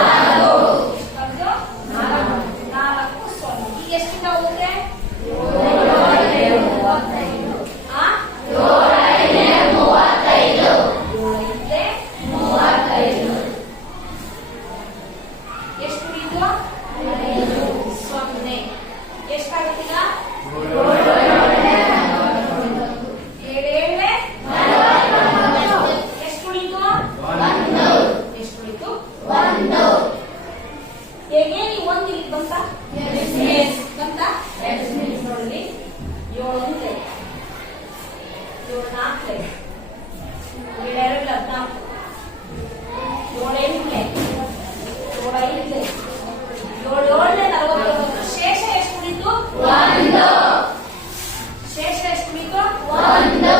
ಸೊನ್ನೆ. ಈಗ ಎಷ್ಟಿಂದ ಹೋಗುತ್ತೆ? ಆ? 7 ಎಷ್ಟು ಉಳಿದು? 0. ಎಷ್ಟಾಗುತ್ತೀಗ? 7 ಎಷ್ಟು ಉಳಿತು? ಎಷ್ಟು ಉಳಿತು? 1. ಹೇಗೆ ನೀವು ಒಂದು ಇಲ್ಲಿ ಬಂತ? ಬಂತ? ನೋಡಿ 7 ಒಂದೇ 7 4 7 2 14 7 8 7 49 ಶೇಷ ಎಷ್ಟು ಉಳಿತು? 1. ಶೇಷ ಎಷ್ಟು ಉಳಿತು? 1.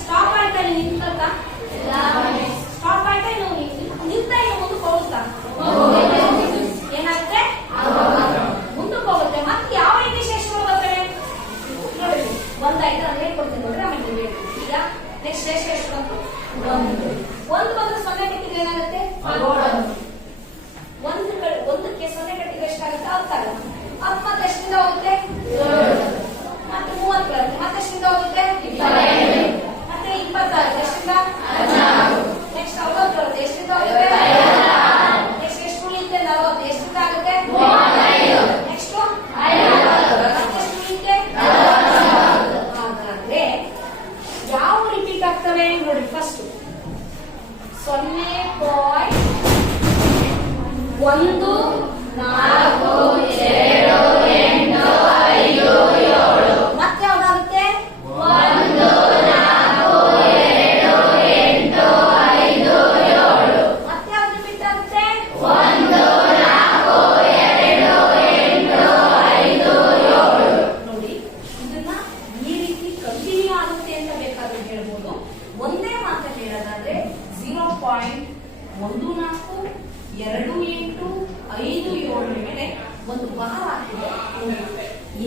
ಸ್ಟಾಪ್ ಪಾಯಿಂಟ್ ಅಲ್ಲಿ ನಿಂತ ಸ್ಟಾಪ್ ಪಾಯಿಂಟ್ ಅಲ್ಲಿ ನಾವು ನಿಂತ ಮುಂದಕ್ಕೆ ಹೋಗುತ್ತಾ? ಏನಾಗುತ್ತೆ? ಮುಂದಕ್ಕೆ ಹೋಗುತ್ತೆ. ಮತ್ತೆ ಯಾವ ರೀತಿ ಶೇಷಗಳು ಬರ್ತವೆ ನೋಡಿ. 1 ಆಯ್ತು ನಾನು ಹೇಳ್ಕೊಡ್ತೀನಿ ನೋಡ್ರಿ, ಆಮೇಲೆ ನೀವು ಹೇಳಿ. ಈಗ ನೆಕ್ಸ್ಟ್ ಶೇಷ ಎಷ್ಟು ಬಂತು? 1. 1 ಬಂದ್ರೆ 0 ಕಟ್ಟಿದ್ರೆ ಏನಾಗುತ್ತೆ? 1ಕ್ಕೆ 0 ಕಟ್ಟಿದ್ರೆ ಎಷ್ಟಾಗುತ್ತೆ? 10 ಆಗುತ್ತೆ. 10 ಮತ್ತೆ ಎಷ್ಟಿಂದ ಹೋಗುತ್ತೆ? 7. ಮತ್ತೆ 30 ಬರುತ್ತೆ. ಮತ್ತೆ ಎಷ್ಟಿಂದ ಹೋಗುತ್ತೆ? 22. ಮತ್ತೆ 20 ಆಗುತ್ತೆ. ಎಷ್ಟಿಂದ? 14. ನೆಕ್ಸ್ಟ್ 60 ಬರುತ್ತೆ. ಎಷ್ಟಿಂದ ಹೋಗುತ್ತೆ? 56. ನೆಕ್ಸ್ಟ್ ಎಷ್ಟು ಉಳಿಯುತ್ತೆ? 40. ಎಷ್ಟಿಂದ ಆಗುತ್ತೆ? 35. ನೆಕ್ಸ್ಟ್ 50. ಮತ್ತೆ ಎಷ್ಟು ಉಳಿಯುತ್ತೆ? 40. ಹಾಗಾದ್ರೆ ಯಾವ ರಿಪೀಟ್ ಆಗ್ತವೆ ನೋಡಿ. ಫಸ್ಟ್ 0.1 4 2 8 5 7. ಮತ್ತೆ ಯಾವ್ದಾಗುತ್ತೆ? 1 4 2 8 5 7. ಮತ್ತೆ ಯಾವ್ದು ರಿಪೀಟ್ ಆಗುತ್ತೆ? 1 4 2 8 5 7. ನೋಡಿ, ಇದನ್ನ ಈ ರೀತಿ ಕಂಟಿನ್ಯೂ ಆಗುತ್ತೆ ಅಂತ ಬೇಕಾದ್ರೆ ಹೇಳ್ಬೋದು. ಒಂದೇ ಮಾತಲ್ಲಿ ಹೇಳೋದಾದ್ರೆ 0.14 2 8 5 7 ಮೇಲೆ ಒಂದು ಬಾರ್ ಹಾಕಿದೆ.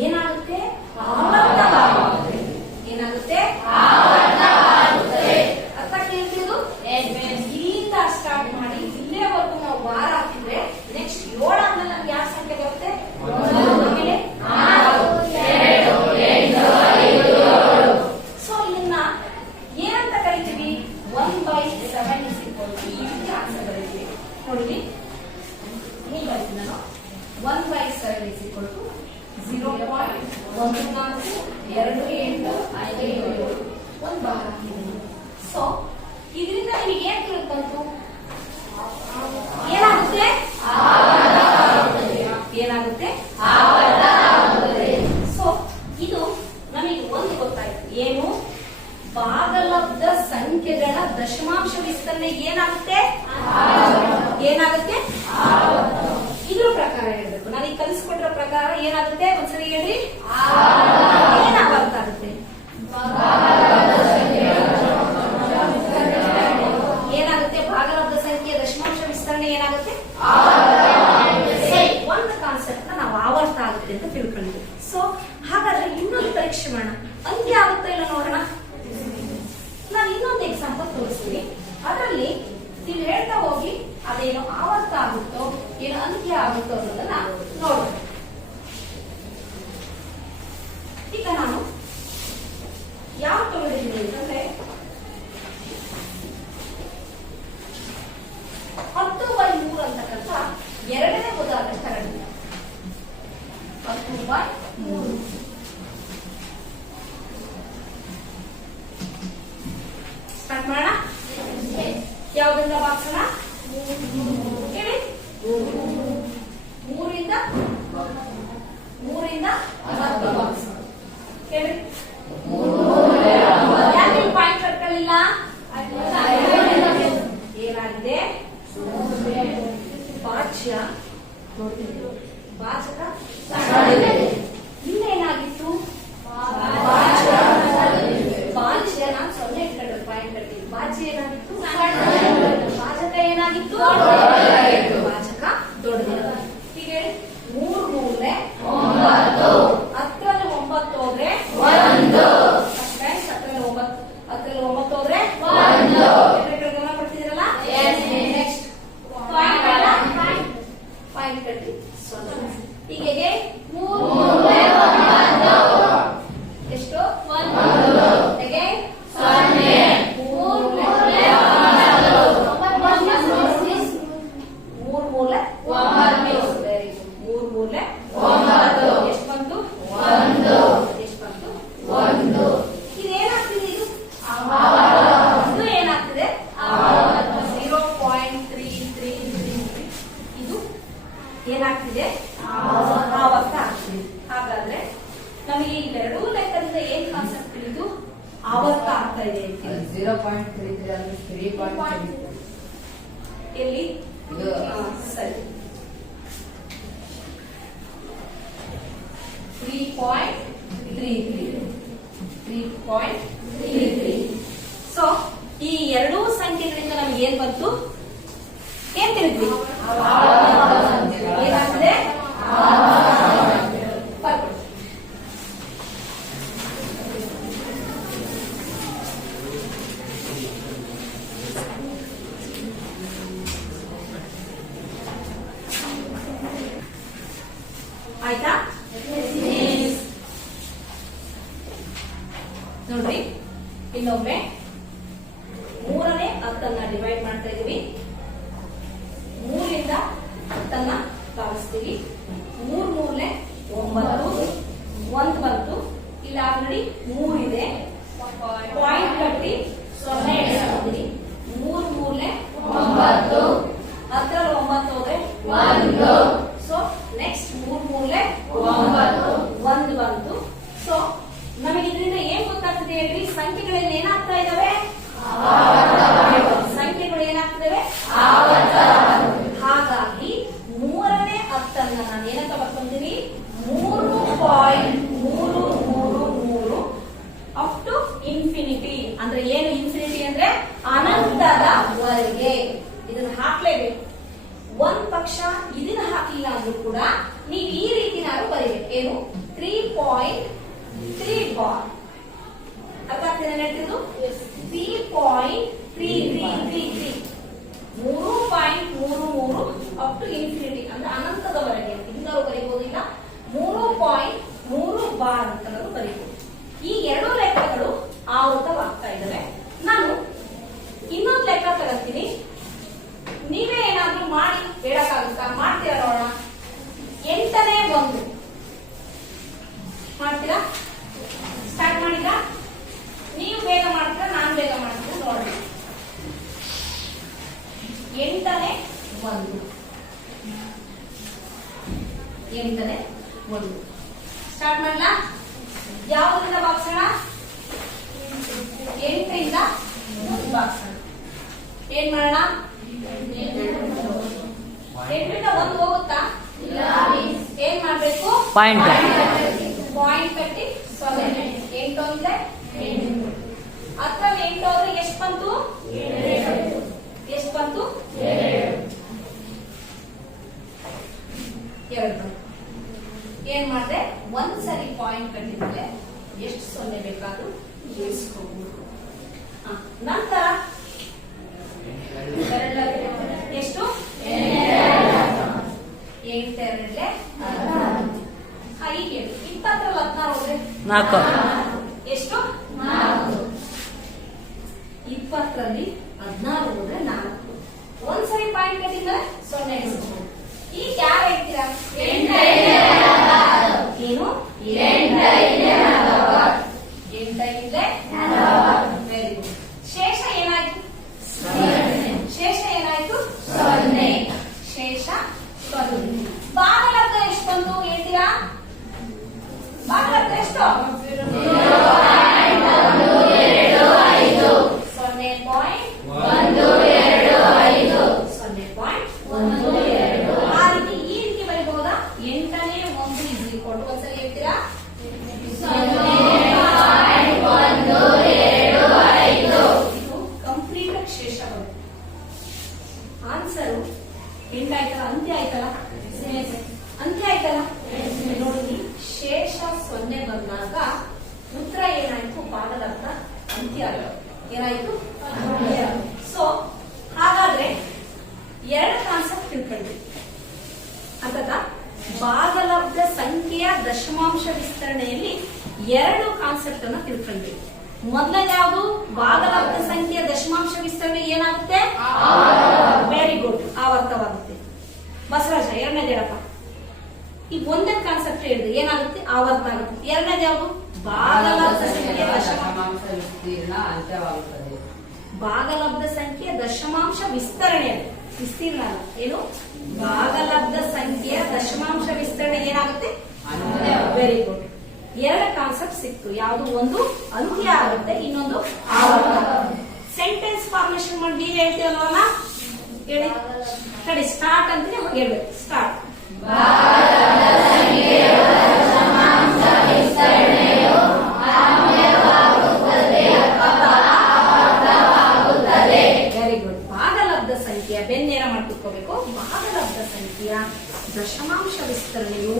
ಏನಾಗುತ್ತೆ? ಆವರ್ತವಾಗುತ್ತೆ. ಏನಾಗುತ್ತೆ? ಆವರ್ತವಾಗುತ್ತೆ. ಅರ್ಥ ಕೇಳ್ತಿದ್ದು? ಇಲ್ಲಿಂದ ಸ್ಟಾರ್ಟ್ ಮಾಡಿ ಇಲ್ಲೇವರೆಗೂ ನಾವು ಬಾರ್ ಹಾಕಿದ್ರೆ ನೆಕ್ಸ್ಟ್ 7 ಆದ್ಮೇಲೆ ನಮ್ಗೆ ಯಾವ ಸಂಖ್ಯೆ ಬರುತ್ತೆ? ಆಮೇಲೆ 4 2 8 5 7. ಸೊ ಇದನ್ನ ಏನಂತ ಕರಿತೀವಿ? 1/7 ಈ ರೀತಿ ಆನ್ಸರ್ ಬರೀತೀವಿ. ನೋಡಿ ಹೀಗೆ ಬರ್ತೀನಿ ನಾನು. 1/7 0.14 2 8 5 7 ಒಂದು ಭಾಗ ಹಾಕಿದ್ದೀನಿ. ಸೊ ಇದರಿಂದ ನಿಮಗೆ ಏನ್ ತಿಳಿದು ಬಂತು? ಏನಾಗುತ್ತೆ? ಏನಾಗುತ್ತೆ? ಸೊ ಇದು ನಮಗೆ ಒಂದು ಗೊತ್ತಾಯ್ತು. ಏನು? ಭಾಗಲಬ್ಧ ಸಂಖ್ಯೆಗಳ ದಶಮಾಂಶ ವಿಸ್ತರಣೆ ಏನಾಗುತ್ತೆ? ಏನಾಗುತ್ತೆ? ಇದ್ರ ಪ್ರಕಾರ ಹೇಳ್ಬೇಕು. ನಾನು ಈಗ ಕಲಿಸ್ಕೊಟ್ಟಿರೋ ಪ್ರಕಾರ ಏನಾಗುತ್ತೆ? ಒಂದ್ಸರಿ ಹೇಳ್ರಿ. ಏನಾಗುತ್ತೆ? ಏನಾಗುತ್ತೆ? ಭಾಗಲಬ್ಧ ಸಂಖ್ಯೆ ದಶಮಾಂಶ ವಿಸ್ತರಣೆ ಏನಾಗುತ್ತೆ? ಒಂದು ಕಾನ್ಸೆಪ್ಟ್ ನಾವು ಆವರ್ತ ಆಗುತ್ತೆ ಅಂತ ತಿಳ್ಕೊಂಡಿದ್ವಿ. ಸೊ ಹಾಗಾದ್ರೆ ಇನ್ನೊಂದು ಪರೀಕ್ಷೆ ಮಾಡೋಣ. ಅಂತ್ಯ ಆಗುತ್ತಾ ಇಲ್ಲ ನೋಡೋಣ. ನಾನು ಇನ್ನೊಂದು ಎಕ್ಸಾಂಪಲ್ ತೋರಿಸ್ತೀನಿ. ಅದರಲ್ಲಿ ನೀವು ಹೇಳ್ತಾ ಹೋಗಿ ಅದೇನೋ ಆವರ್ತ ಆಗುತ್ತೋ ಏನೋ ಅಂತ್ಯ ಆಗುತ್ತೋ ಅನ್ನೋದನ್ನ ನೋಡೋಣ. ಈಗ ನಾನು ಯಾವ ತಗೊಂಡಿದ್ದೀನಿ ಅಂತಂದ್ರೆ 10/3 ಅಂತಕ್ಕಂಥ ಎರಡನೇ ಉದಾಹರಣೆ ತಗೊಂಡಿದ್ದೀನಿ. 10/3 ಸ್ಟಾರ್ಟ್ ಮಾಡೋಣ. ಯಾವುದರಿಂದ ಬಾಕ್ಸೋಣ ಹೇಳಿ? 3ರಿಂದ 10 ಬಾಕ್ಸ್ ಹೇಳಿ. ಯಾಕೆ ಪಾಯಿಂಟ್ ಕಟ್ಕೊಳ್ಳಿಲ್ಲ? ಏನಾಗಿದೆ? ವಾಚ್ಯ ವಾಚಕ ಇನ್ನೇನಾಗಿತ್ತು? ವಾಚ್ಯ ನಾನು 0 ಇಟ್ಕೊಂಡ್ರೆ ಪಾಯಿಂಟ್ ಕಟ್ಟಿದ್ದು. ವಾಚ್ಯ ಏನಾಗಿತ್ತು? ವಾಚಕ ಏನಾಗಿತ್ತು? ವಾಚಕ ದೊಡ್ಡದಿಲ್ಲ. ಹೀಗೆ 3 3 9 10ರಲ್ಲಿ 9 ಹೋದ್ರೆ 1 ಆಗ್ತಾ ಇದೆ ಅಂತೀವಿ? 0.33 ಅಂದ್ರೆ 3.33. ಎಲ್ಲಿ? ಇದು ಸರಿ, 3.33. ಸೊ ಈ ಎರಡೂ ಸಂಖ್ಯೆಗಳಿಂದ ನಮ್ಗೆ ಏನ್ ಬಂತು? ಏನ್ ತಿಳಿದ್ವಿ? ಏನಾಗ್ತದೆ? ಬರ್ಕೊಳ್ಳಿ. ಆಯ್ತಾ? ನೋಡ್ರಿ, ಇನ್ನೊಮ್ಮೆ 3ನೇ 10ನ್ನ ಡಿವೈಡ್ ಮಾಡ್ತಾ ಇದೀವಿ. 3ರಿಂದ 10ನ್ನ ಭಾಗಿಸ್ತೀವಿ. 3 ಮೂರ್ಲೆ 9, 1 ಬಂತು. ಇಲ್ಲಿ ಆಲ್ರೆಡಿ 3 ಇದೆ, ಪಾಯಿಂಟ್ ಕಟ್ಟಿ 0 ಇಡ್ತೀವಿ. 3 ಮೂರ್ಲೆ 9, 10ರಲ್ಲಿ 9 ಹೋದ್ರೆ 1. ಸೊ ನೆಕ್ಸ್ಟ್ 3 ಮೂರ್ಲೆ 9, 1 ಬಂತು. ಸೊ ನಮಗೆ ಇದರಿಂದ ಏನ್ ಗೊತ್ತಾಗ್ತದೆ ಹೇಳ್ರಿ? ಸಂಖ್ಯೆಗಳಲ್ಲಿ ಏನಾಗ್ತಾ ಇದಾವೆ? ಸಂಖ್ಯೆಗಳು ಏನಾಗ್ತಿದಾವೆ? ಹಾಗಾಗಿ 3ನೇ 10ನ್ನ ನಾನು ಏನಂತ ಬರ್ಕೊಂತೀನಿ? 3.333 ಅಪ್ ಟು ಇನ್ಫಿನಿಟಿ. ಅಂದ್ರೆ ಏನು ಇನ್ಫಿನಿಟಿ ಅಂದ್ರೆ ಅನಂತದವರೆಗೆ. ಇದನ್ನ ಹಾಕ್ಲೇಬೇಕು. ಒಂದ್ ಪಕ್ಷ ಇದನ್ನ ಹಾಕಲಿಲ್ಲ ಅಂದ್ರೂ ಕೂಡ ನೀವು ಈ ರೀತಿ ನಾನು ಬರೀಬೇಕು. ಏನು? 3.3 ಬಾರ್. ಅರ್ಥ ಆಗ್ತಿದೆ ಹೇಳ್ತಿದ್ದು? 3.3333 3.33 ಅಪ್ ಟು ಇನ್ಫಿನಿಟಿ ಅಂದ್ರೆ ಅನಂತದವರೆಗೆ. ಹಿಂಗಾರು ಬರೀಬಹುದಿಲ್ಲ, 3.3 ಬಾರ್ ಅಂತಲೂ ಬರೀಬಹುದು. ಈ ಎರಡು ಲೆಕ್ಕಗಳು ಆವೃತವಾಗ್ತಾ ಇದ್ದಾವೆ. ನಾನು ಇನ್ನೊಂದು ಲೆಕ್ಕ ತಗೋತೀನಿ. ನೀವೇ ಏನಾದ್ರೂ ಮಾಡಿ ಹೇಳಕ್ಕಾಗುತ್ತಾ? ಮಾಡ್ತೀರಾ ನೋಡೋಣ. 8ನೇ 1 ಮಾಡ್ತೀರಾ? ಸ್ಟಾರ್ಟ್ ಮಾಡಿದ್ರಾ? ನೀವು ಬೇಗ ಮಾಡ್ತೀರಾ, ನಾನು ಬೇಗ ಮಾಡ್ತೀರಾ ನೋಡೋಣ. 8ನೇ 1 ಸ್ಟಾರ್ಟ್ ಮಾಡಲ. ಯಾವುದರಿಂದ ಭಾಗಿಸೋಣ? 8ರಿಂದ ಭಾಗಿಸೋಣ. ಏನ್ ಮಾಡೋಣ? 8ರಿಂದ 1 ಹೋಗುತ್ತಾ? ಏನ್ ಮಾಡ್ಬೇಕು? ಪಾಯಿಂಟ್ ಪಾಯಿಂಟ್ ಕಟ್ಟಿ 0. 8 ಅಂದ್ರೆ 8. 10ರಲ್ಲಿ 8 ಹೋದ್ರೆ ಎಷ್ಟು ಬಂತು? ಎಷ್ಟು ಬಂತು? 2 ಬಂತು. ಏನ್ ಮಾಡಿದೆ? ಒಂದ್ಸರಿ ಪಾಯಿಂಟ್ ಕಟ್ಟಿದ್ರೆ ಎಷ್ಟು 0 ಬೇಕಾದ್ರೂ ಇರಿಸ್ಕೋಬಹುದು. ನಂತರ ಎಷ್ಟು? 8 2 ಹೀಗೆ 20ರಲ್ಲಿ 16 ಹೋದ್ರೆ 4. ಎಷ್ಟು? 4. 20ರಲ್ಲಿ 16 ಹೋದ್ರೆ 4. ಒಂದ್ಸರಿ ಪಾಯಿಂಟ್ ಕಟ್ಟಿದ್ರೆ 0 ಇರಿಸ್ಕೋಬಹುದು. ಈಗ ಯಾರು ಹೇಳ್ತೀರಾ? ಏನು? 8 ವೆರಿ ಗುಡ್. ಶೇಷ ಏನಾಯ್ತು? ಶೇಷ ಏನಾಯ್ತು? 0. ಶೇಷ 0. ಭಾಗಲಬ್ಧ ಎಷ್ಟು ಬಂತು ಹೇಳ್ತೀರಾ? ಭಾಗಲಬ್ಧ ಎಷ್ಟು? 0.125. ಆ ರೀತಿ ಈ ರೀತಿ ಬರೀಬಹುದಾ? 8ನೇ 1 ಒಂದ್ಸರಿ ಹೇಳ್ತೀರಾ? 0.125. ಇದು ಕಂಪ್ಲೀಟ್ ಶೇಷ ಬಂತು. ಆನ್ಸರ್ 8 ಆಯ್ತಲ್ಲ? ಅಂತ್ಯ ಆಯ್ತಲ್ಲ? ಅಂತ್ಯ ಆಯ್ತಲ್ಲ? ನೋಡಿ, ಶೇಷ 0 ಬಂದಾಗ ಉತ್ತರ ಏನಾಯ್ತು? ಭಾಗಲಬ್ಧ ಅಂತ್ಯ ಆಯ್ತು. ಏನಾಯ್ತು? ಸೊ ಹಾಗಾದ್ರೆ 2 ಕಾನ್ಸೆಪ್ಟ್ ತಿಳ್ಕೊಂಡ್ವಿ. ಅಥವಾ ಭಾಗಲಬ್ಧ ಸಂಖ್ಯೆಯ ದಶಮಾಂಶ ವಿಸ್ತರಣೆಯಲ್ಲಿ 2 ಕಾನ್ಸೆಪ್ಟ್ ಅನ್ನ ತಿಳ್ಕೊಂಡ್ವಿ. ಮೊದಲನೇ ಯಾವುದು? ಭಾಗಲಬ್ಧ ಸಂಖ್ಯೆಯ ದಶಮಾಂಶ ವಿಸ್ತರಣೆ ಏನಾಗುತ್ತೆ? Very good, ಆವರ್ತವಾಗುತ್ತೆ. ಬಸವರಾಜ ಎರಡನೇದು ಹೇಳಪ್ಪ. ಈಗ ಒಂದೇ ಕಾನ್ಸೆಪ್ಟ್ ಹೇಳಿದ್ರೆ ಏನಾಗುತ್ತೆ? ಆವರ್ತ ಆಗುತ್ತೆ. ಎರಡನೇದು ಯಾವುದು? ಭಾಗಲಬ್ಧ ಸಂಖ್ಯೆಯ ದಶಮಾಂಶ ವಿಸ್ತೀರ್ಣ ಅಂತ್ಯವಾಗುತ್ತದೆ. ಭಾಗಲಬ್ಧ ಸಂಖ್ಯೆಯ ದಶಮಾಂಶ ವಿಸ್ತರಣೆ. ವಿಸ್ತೀರ್ಣ ಅಲ್ಲ, ಏನು? ಭಾಗಲಬ್ಧ ಸಂಖ್ಯೆಯ ದಶಮಾಂಶ ವಿಸ್ತರಣೆ ಏನಾಗುತ್ತೆ? Very good. ಎರಡು ಕಾನ್ಸೆಪ್ಟ್ ಸಿಕ್ತು. ಯಾವುದು? ಒಂದು ಅಂತ್ಯ ಆಗುತ್ತೆ, ಇನ್ನೊಂದು ಆವರ್ತ. ಸೆಂಟೆನ್ಸ್ ಫಾರ್ಮೇಶನ್ ಮಾಡಿ ನೀವ್ ಹೇಳ್ತೀವಲ್ವಲ್ಲ, ಹೇಳಿ. ಕಡೆ ಸ್ಟಾರ್ಟ್ ಅಂತಾನೆ ಹೇಳ್ಬೇಕು. ಸ್ಟಾರ್ಟ್. Very good. ಭಾಗಲಬ್ಧ ಸಂಖ್ಯೆಯ ಬೆನ್ನೇರ ಮಾಡ್ತಿಟ್ಕೋಬೇಕು. ಭಾಗಲಬ್ಧ ಸಂಖ್ಯೆಯ ದಶಮಾಂಶ ವಿಸ್ತರಣೆಯು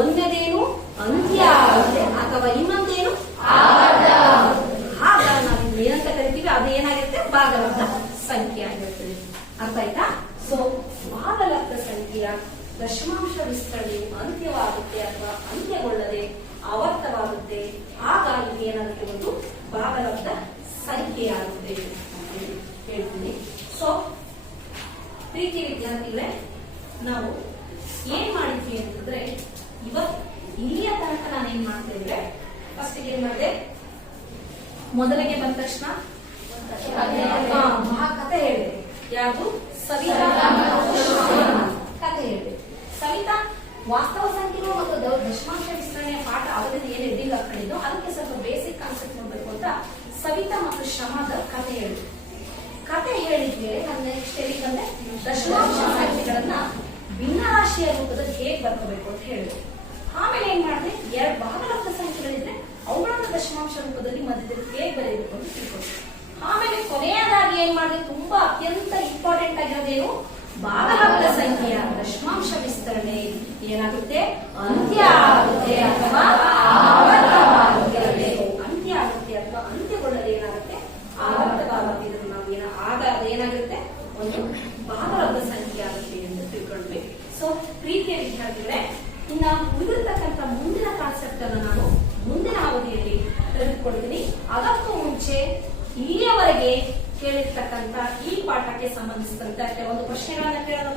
ಒಂದನೇದೇನು ಅಂತ್ಯ ಆಗುತ್ತೆ ಅಥವಾ ಇನ್ನೊಂದೇನು ಆವರ್ತ. ಆಗ ನಾವು ಏನಂತ ಕರಿತೀವಿ, ಅದು ಏನಾಗಿರುತ್ತೆ? ಭಾಗಲಬ್ಧ ಸಂಖ್ಯೆ ಆಗಿರ್ತದೆ. ಅರ್ಥ ಆಯ್ತಾ? ಸೊ ಭಾಗಲಬ್ಧ ಸಂಖ್ಯೆಯ ದಶಮಾಂಶ ವಿಸ್ತರಣೆಯು ಅಂತ್ಯವಾಗುತ್ತೆ ಅಥವಾ ಅಂತ್ಯಗೊಳ್ಳದೆ ಆವರ್ತವಾಗುತ್ತೆ. ಆಗ ಇಲ್ಲಿ ಏನಾಗುತ್ತೆ? ಒಂದು ಭಾಗಲಬ್ಧ ಸಂಖ್ಯೆಯಾಗುತ್ತೆ ಅಂತ ಹೇಳ್ತೀನಿ. ಸೊ ಪ್ರೀತಿ ವಿದ್ಯಾರ್ಥಿಗಳೇ, ನಾವು ಏನ್ ಮಾಡಿದ್ವಿ ಅಂತಂದ್ರೆ, ಇವತ್ತು ಇಲ್ಲಿಯ ತನಕ ನಾನೇನ್ ಮಾಡ್ತಾ ಇದ್ರೆ, ಫಸ್ಟ್ ಏನ್ ಮಾಡಿದೆ? ಮೊದಲಿಗೆ ಬಂದ ತಕ್ಷಣ ಕಥೆ ಹೇಳಿದೆ. ಯಾವುದು? ಸವಿತಾ ಕಥೆ ಹೇಳಿದೆ. ಸವಿತಾ ವಾಸ್ತವ ಸಂಖ್ಯೆಗಳು ಮತ್ತು ದಶಮಾಂಶ ವಿಸ್ತರಣೆಯ ಪಾಠ ಅವಧಿಯಲ್ಲಿ ಏನು ಎಡ್ಡಿಂಗ್ ಹಾಕೊಂಡಿದ್ದು, ಅದಕ್ಕೆ ಸ್ವಲ್ಪ ಬೇಸಿಕ್ ಕಾನ್ಸೆಪ್ಟ್ ನೋಡ್ಬೇಕು ಅಂತ ಸವಿತಾ ಮತ್ತು ಶ್ರಮದ ಕಥೆ ಹೇಳಿದ್ರು. ಕಥೆ ಹೇಳಿದ್ಮೇಲೆ ನಾನು ನೆಕ್ಸ್ಟ್ ಹೇಳಿದಂದ್ರೆ ದಶಮಾಂಶ ಸಂಖ್ಯೆಗಳನ್ನ ಭಿನ್ನರಾಶಿಯ ರೂಪದಲ್ಲಿ ಹೇಗೆ ಬರ್ಕೋಬೇಕು ಅಂತ ಹೇಳಿದ್ರು. ಆಮೇಲೆ ಏನ್ ಮಾಡಿದೆ? ಎರಡು ಭಾಗಲಬ್ಧ ಸಂಖ್ಯೆಗಳಿದ್ರೆ ಅವುಗಳನ್ನ ದಶಮಾಂಶ ರೂಪದಲ್ಲಿ ಮಧ್ಯದಲ್ಲಿ ಹೇಗೆ ಬರೆಯಬೇಕು ಅಂತ ತಿಳ್ಕೊಂಡ್ರು. ಆಮೇಲೆ ಕೊನೆಯದಾಗಿ ಏನ್ ಮಾಡಿದೆ? ತುಂಬಾ ಅತ್ಯಂತ ಇಂಪಾರ್ಟೆಂಟ್ ಆಗಿರೋದೇನು? ಭಾಗಲಬ್ಧ ಸಂಖ್ಯೆಯ ದಶಮಾಂಶ ವಿಸ್ತರಣೆ ಏನಾಗುತ್ತೆ? ಅಂತ್ಯ ಆಗುತ್ತೆ ಅಥವಾ ಆವರ್ತವಾಗುತ್ತೆ. ಅಂತ್ಯ ಆಗುತ್ತೆ ಅಥವಾ ಅಂತ್ಯಗೊಳ್ಳದೆ ಏನಾಗುತ್ತೆ? ಆವರ್ತವಾಗುತ್ತೆ. ಇದನ್ನು ನಾವು ಆಗ ಅದೇನಾಗಿರುತ್ತೆ? ಒಂದು ಭಾಗಲಬ್ಧ ಸಂಖ್ಯೆ ಆಗುತ್ತೆ ಎಂದು ತಿಳ್ಕೊಂಡ್ವಿ. ಸೊ ಪ್ರೀತಿಯ ವಿದ್ಯಾರ್ಥಿಗಳೇ, ಇನ್ನ ಉಳಿದಿರ್ತಕ್ಕಂಥ ಮುಂದಿನ ಕಾನ್ಸೆಪ್ಟ್ ಅನ್ನು ನಾನು ಮುಂದಿನ ಅವಧಿಯಲ್ಲಿ ತೆಗೆದುಕೊಳ್ತೀನಿ. ಅದಕ್ಕೂ ಮುಂಚೆ ಇಲ್ಲಿಯವರೆಗೆ ಕೇಳಿರ್ತಕ್ಕಂಥ ಈ ಪಾಠಕ್ಕೆ ಸಂಬಂಧಿಸಿದಂತೆ ಕೆಲವೊಂದು ಪ್ರಶ್ನೆಗಳನ್ನ ಕೇಳೋಣ.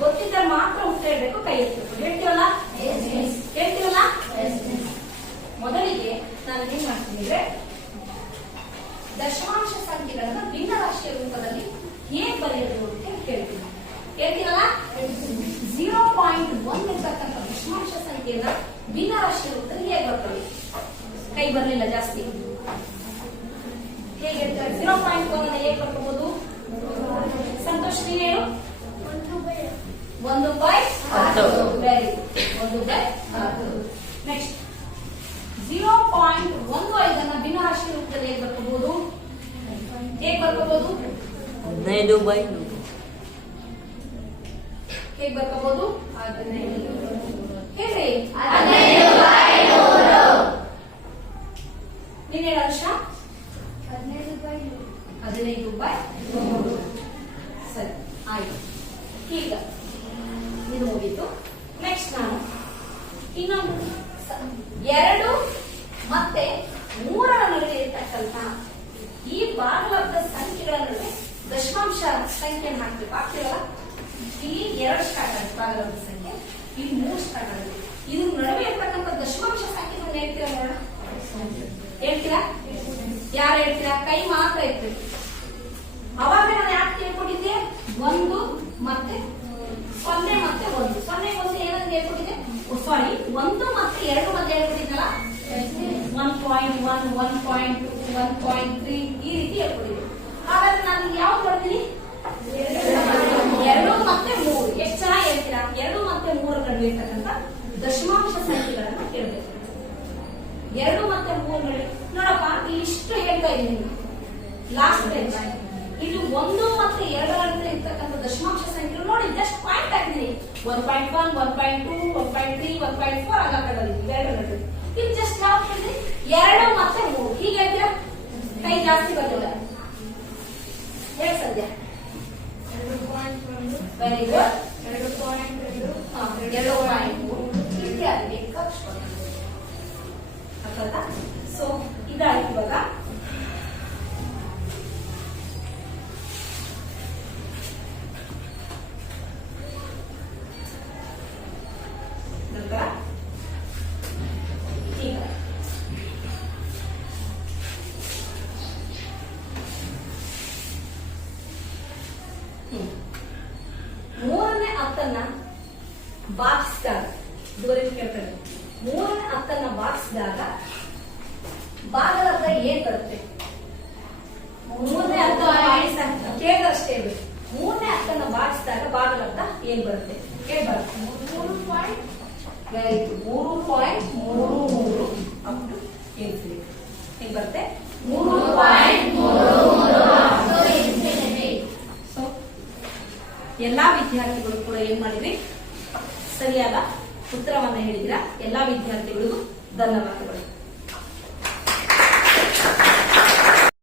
ಗೊತ್ತಿದ್ದರೆ ಮಾತ್ರ ಉತ್ತರ ಹೇಳ್ಬೇಕು, ಕೈ ಎತ್ತಬೇಕು. ಹೇಳ್ತೀವಲ್ಲ? ಹೇಳ್ತೀವಲ್ಲ? ಮೊದಲಿಗೆ ನಾನು ಏನ್ ಮಾಡ್ತೀನಿ ಅಂದ್ರೆ, ದಶಮಾಂಶ ಸಂಖ್ಯೆಗಳನ್ನ ಭಿನ್ನ ರಾಶಿಯ ರೂಪದಲ್ಲಿ ಹೇಗೆ ಬರೆಯೋದು ಅಂತ ಕೇಳ್ತೀನಿ. ಹೇಳ್ತೀರಲ್ಲ? 0.1 ಇರ್ತಕ್ಕಂಥ ದಶಮಾಂಶ ಸಂಖ್ಯೆಯನ್ನ ಭಿನ್ನ ರಾಶಿಯ ರೂಪದಲ್ಲಿ ಹೇಗೆ ಬರ್ತದೆ? ಕೈ ಬರ್ಲಿಲ್ಲ ಜಾಸ್ತಿ. ಹೇಗೆ 0.1 ಅನ್ನ ಹೇಗೆ ಬರ್ಕೋಬಹುದು? ಸಂತೋಷ್ ನೀವೇನು? 1/10. Very good. 1/10. ನೆಕ್ಸ್ಟ್ 0.15 ಭಿನ್ನ ರಾಶಿ ರೂಪದಲ್ಲಿ ಹೇಗೆ ಬರ್ಕೋಬಹುದು? ಹೇಗೆ ಬರ್ಕೋಬಹುದು? 15/100. ಹೇಗೆ ಬರ್ಕೋಬಹುದು? 15. ಹೇಳಿ. 15/100. ನೀನ್ ಹೇಳ ಹರ್ಷ? 15/100. ಸರಿ, ಆಯ್ತು. ಈಗ ಇದು ಮುಗೀತು. ನೆಕ್ಸ್ಟ್ ನಾನು ಇನ್ನೊಂದು 2 ಮತ್ತೆ 3ರ ನಡುವೆ ಇರ್ತಕ್ಕಂಥ ಈ ಭಾಗಲಬ್ಧ ಸಂಖ್ಯೆಗಳ ನಡುವೆ ದಶಮಾಂಶ ಸಂಖ್ಯೆ ಹಾಕ್ಬೇಕು. ಆಗ್ತಿರಲ್ಲ? ಇಲ್ಲಿ 2 ಸ್ಟಾರ್ಟ್ ಆಗುತ್ತೆ ಭಾಗಲಬ್ಧ ಸಂಖ್ಯೆ, ಇಲ್ಲಿ 3 ಸ್ಟಾರ್ಟ್ ಆಗುತ್ತೆ. ಇದ್ರ ನಡುವೆ ಇರ್ತಕ್ಕಂಥ ದಶಮಾಂಶ ಸಂಖ್ಯೆಗಳನ್ನ ಹೇಳ್ತೀರಾ ನೋಡೋಣ? ಹೇಳ್ತೀರಾ? ಯಾರು ಹೇಳ್ತೀರಾ? ಕೈ ಮಾತ್ರ ಇರ್ತೀವಿ. ಅವಾಗ ನಾನು ಯಾಕೆ ಕೇಳ್ಕೊಟ್ಟಿದ್ದೆ? 1 ಮತ್ತೆ 0 ಮತ್ತೆ 1. 0 1 ಏನಂತ ಹೇಳ್ಕೊಟ್ಟಿದ್ದೆ? ಸಾರಿ, 1 ಮತ್ತೆ 2 ಮಧ್ಯೆ ಹೇಳ್ಕೊಟ್ಟಿದ್ದಲ್ಲ? 1.1, 1.2, 1.3 ಈ ರೀತಿ ಹೇಳ್ಕೊಟ್ಟಿದ್ದೆ. ಹಾಗಾದ್ರೆ ನಾನು ಯಾವ್ದು ಬರ್ತೀನಿ? 2 ಮತ್ತೆ 3. ಎಷ್ಟು ಚೆನ್ನಾಗಿ ಹೇಳ್ತೀರಾ? 2 ಮತ್ತೆ 3 ನಡುವೆ ಇರ್ತಕ್ಕಂಥ ದಶಮಾಂಶ ಸಂಖ್ಯೆಗಳನ್ನ ಕೇಳಬೇಕು. 2 ಮತ್ತೆ 3 ನಡುವೆ ನೋಡಪ್ಪ, ಇಷ್ಟು ಹೇಳ್ತಾ ಇದ್ದೀನಿ. ಲಾಸ್ಟ್ ಬೆಂಚ್ ಇಲ್ಲಿ 1 ಮತ್ತೆ 2 ನಡುವೆ ಇರ್ತಕ್ಕಂಥ ದಶಮಾಂಶ ಸಂಖ್ಯೆ ನೋಡಿ, ಜಸ್ಟ್ ಪಾಯಿಂಟ್ ಹಾಕಿದೀನಿ. 1.1, 1.2, 1.3, 1.4 ಆಗಕ್ಕದಲ್ಲಿ 2 ನಡುವೆ. ಇಲ್ಲಿ ಜಸ್ಟ್ ಯಾವ್ದು ಹೇಳಿದ್ರಿ? 2 ಮತ್ತೆ 3 ಹೀಗೆ ಹೇಳ್ತೀರಾ? ಕೈ ಜಾಸ್ತಿ ಬರಲಿಲ್ಲ. ಹೇಳಿ ಸಂಧ್ಯಾ. 2.1. Very good. 2.2. 2.3 ಇತ್ಯಾದಿ ಅರ್ಥಾಯ್ತಾ? ಸೊ ಇದಾಯ್ತು. ಇವಾಗ ನಂತರ ಈಗ ಮೂರನೇ ಹತ್ತನ್ನ ಭಾಗಿಸಿದಾಗ ಇದುವರೆಗೂ ಕೇಳ್ತಾರೆ. ಭಾಗಲಬ್ಧ ಏನ್ ಬರುತ್ತೆ? ಮೂರನೇ ಅರ್ಥ ಕೇಳಿದಷ್ಟೇ ಇರ್ಬೇಕು. ಮೂರನೇ ಅರ್ಥನ ಭಾಗಿಸಿದಾಗ ಭಾಗಲಬ್ಧ ಏನ್ ಬರುತ್ತೆ? ಕೇಳಿ ಬರುತ್ತೆ 3.33 ಅಪ್ ಟು ಇನ್ಫಿನಿಟಿ. ಹೇಗೆ ಬರುತ್ತೆ? 3.33 ಸೊ ಎಲ್ಲಾ ವಿದ್ಯಾರ್ಥಿಗಳು ಕೂಡ ಏನ್ ಮಾಡಿದ್ರಿ? ಸರಿಯಾದ ಉತ್ತರವನ್ನ ಹೇಳಿದಿರಾ. ಎಲ್ಲಾ ವಿದ್ಯಾರ್ಥಿಗಳಿಗೂ ಧನ್ಯವಾದಗಳು.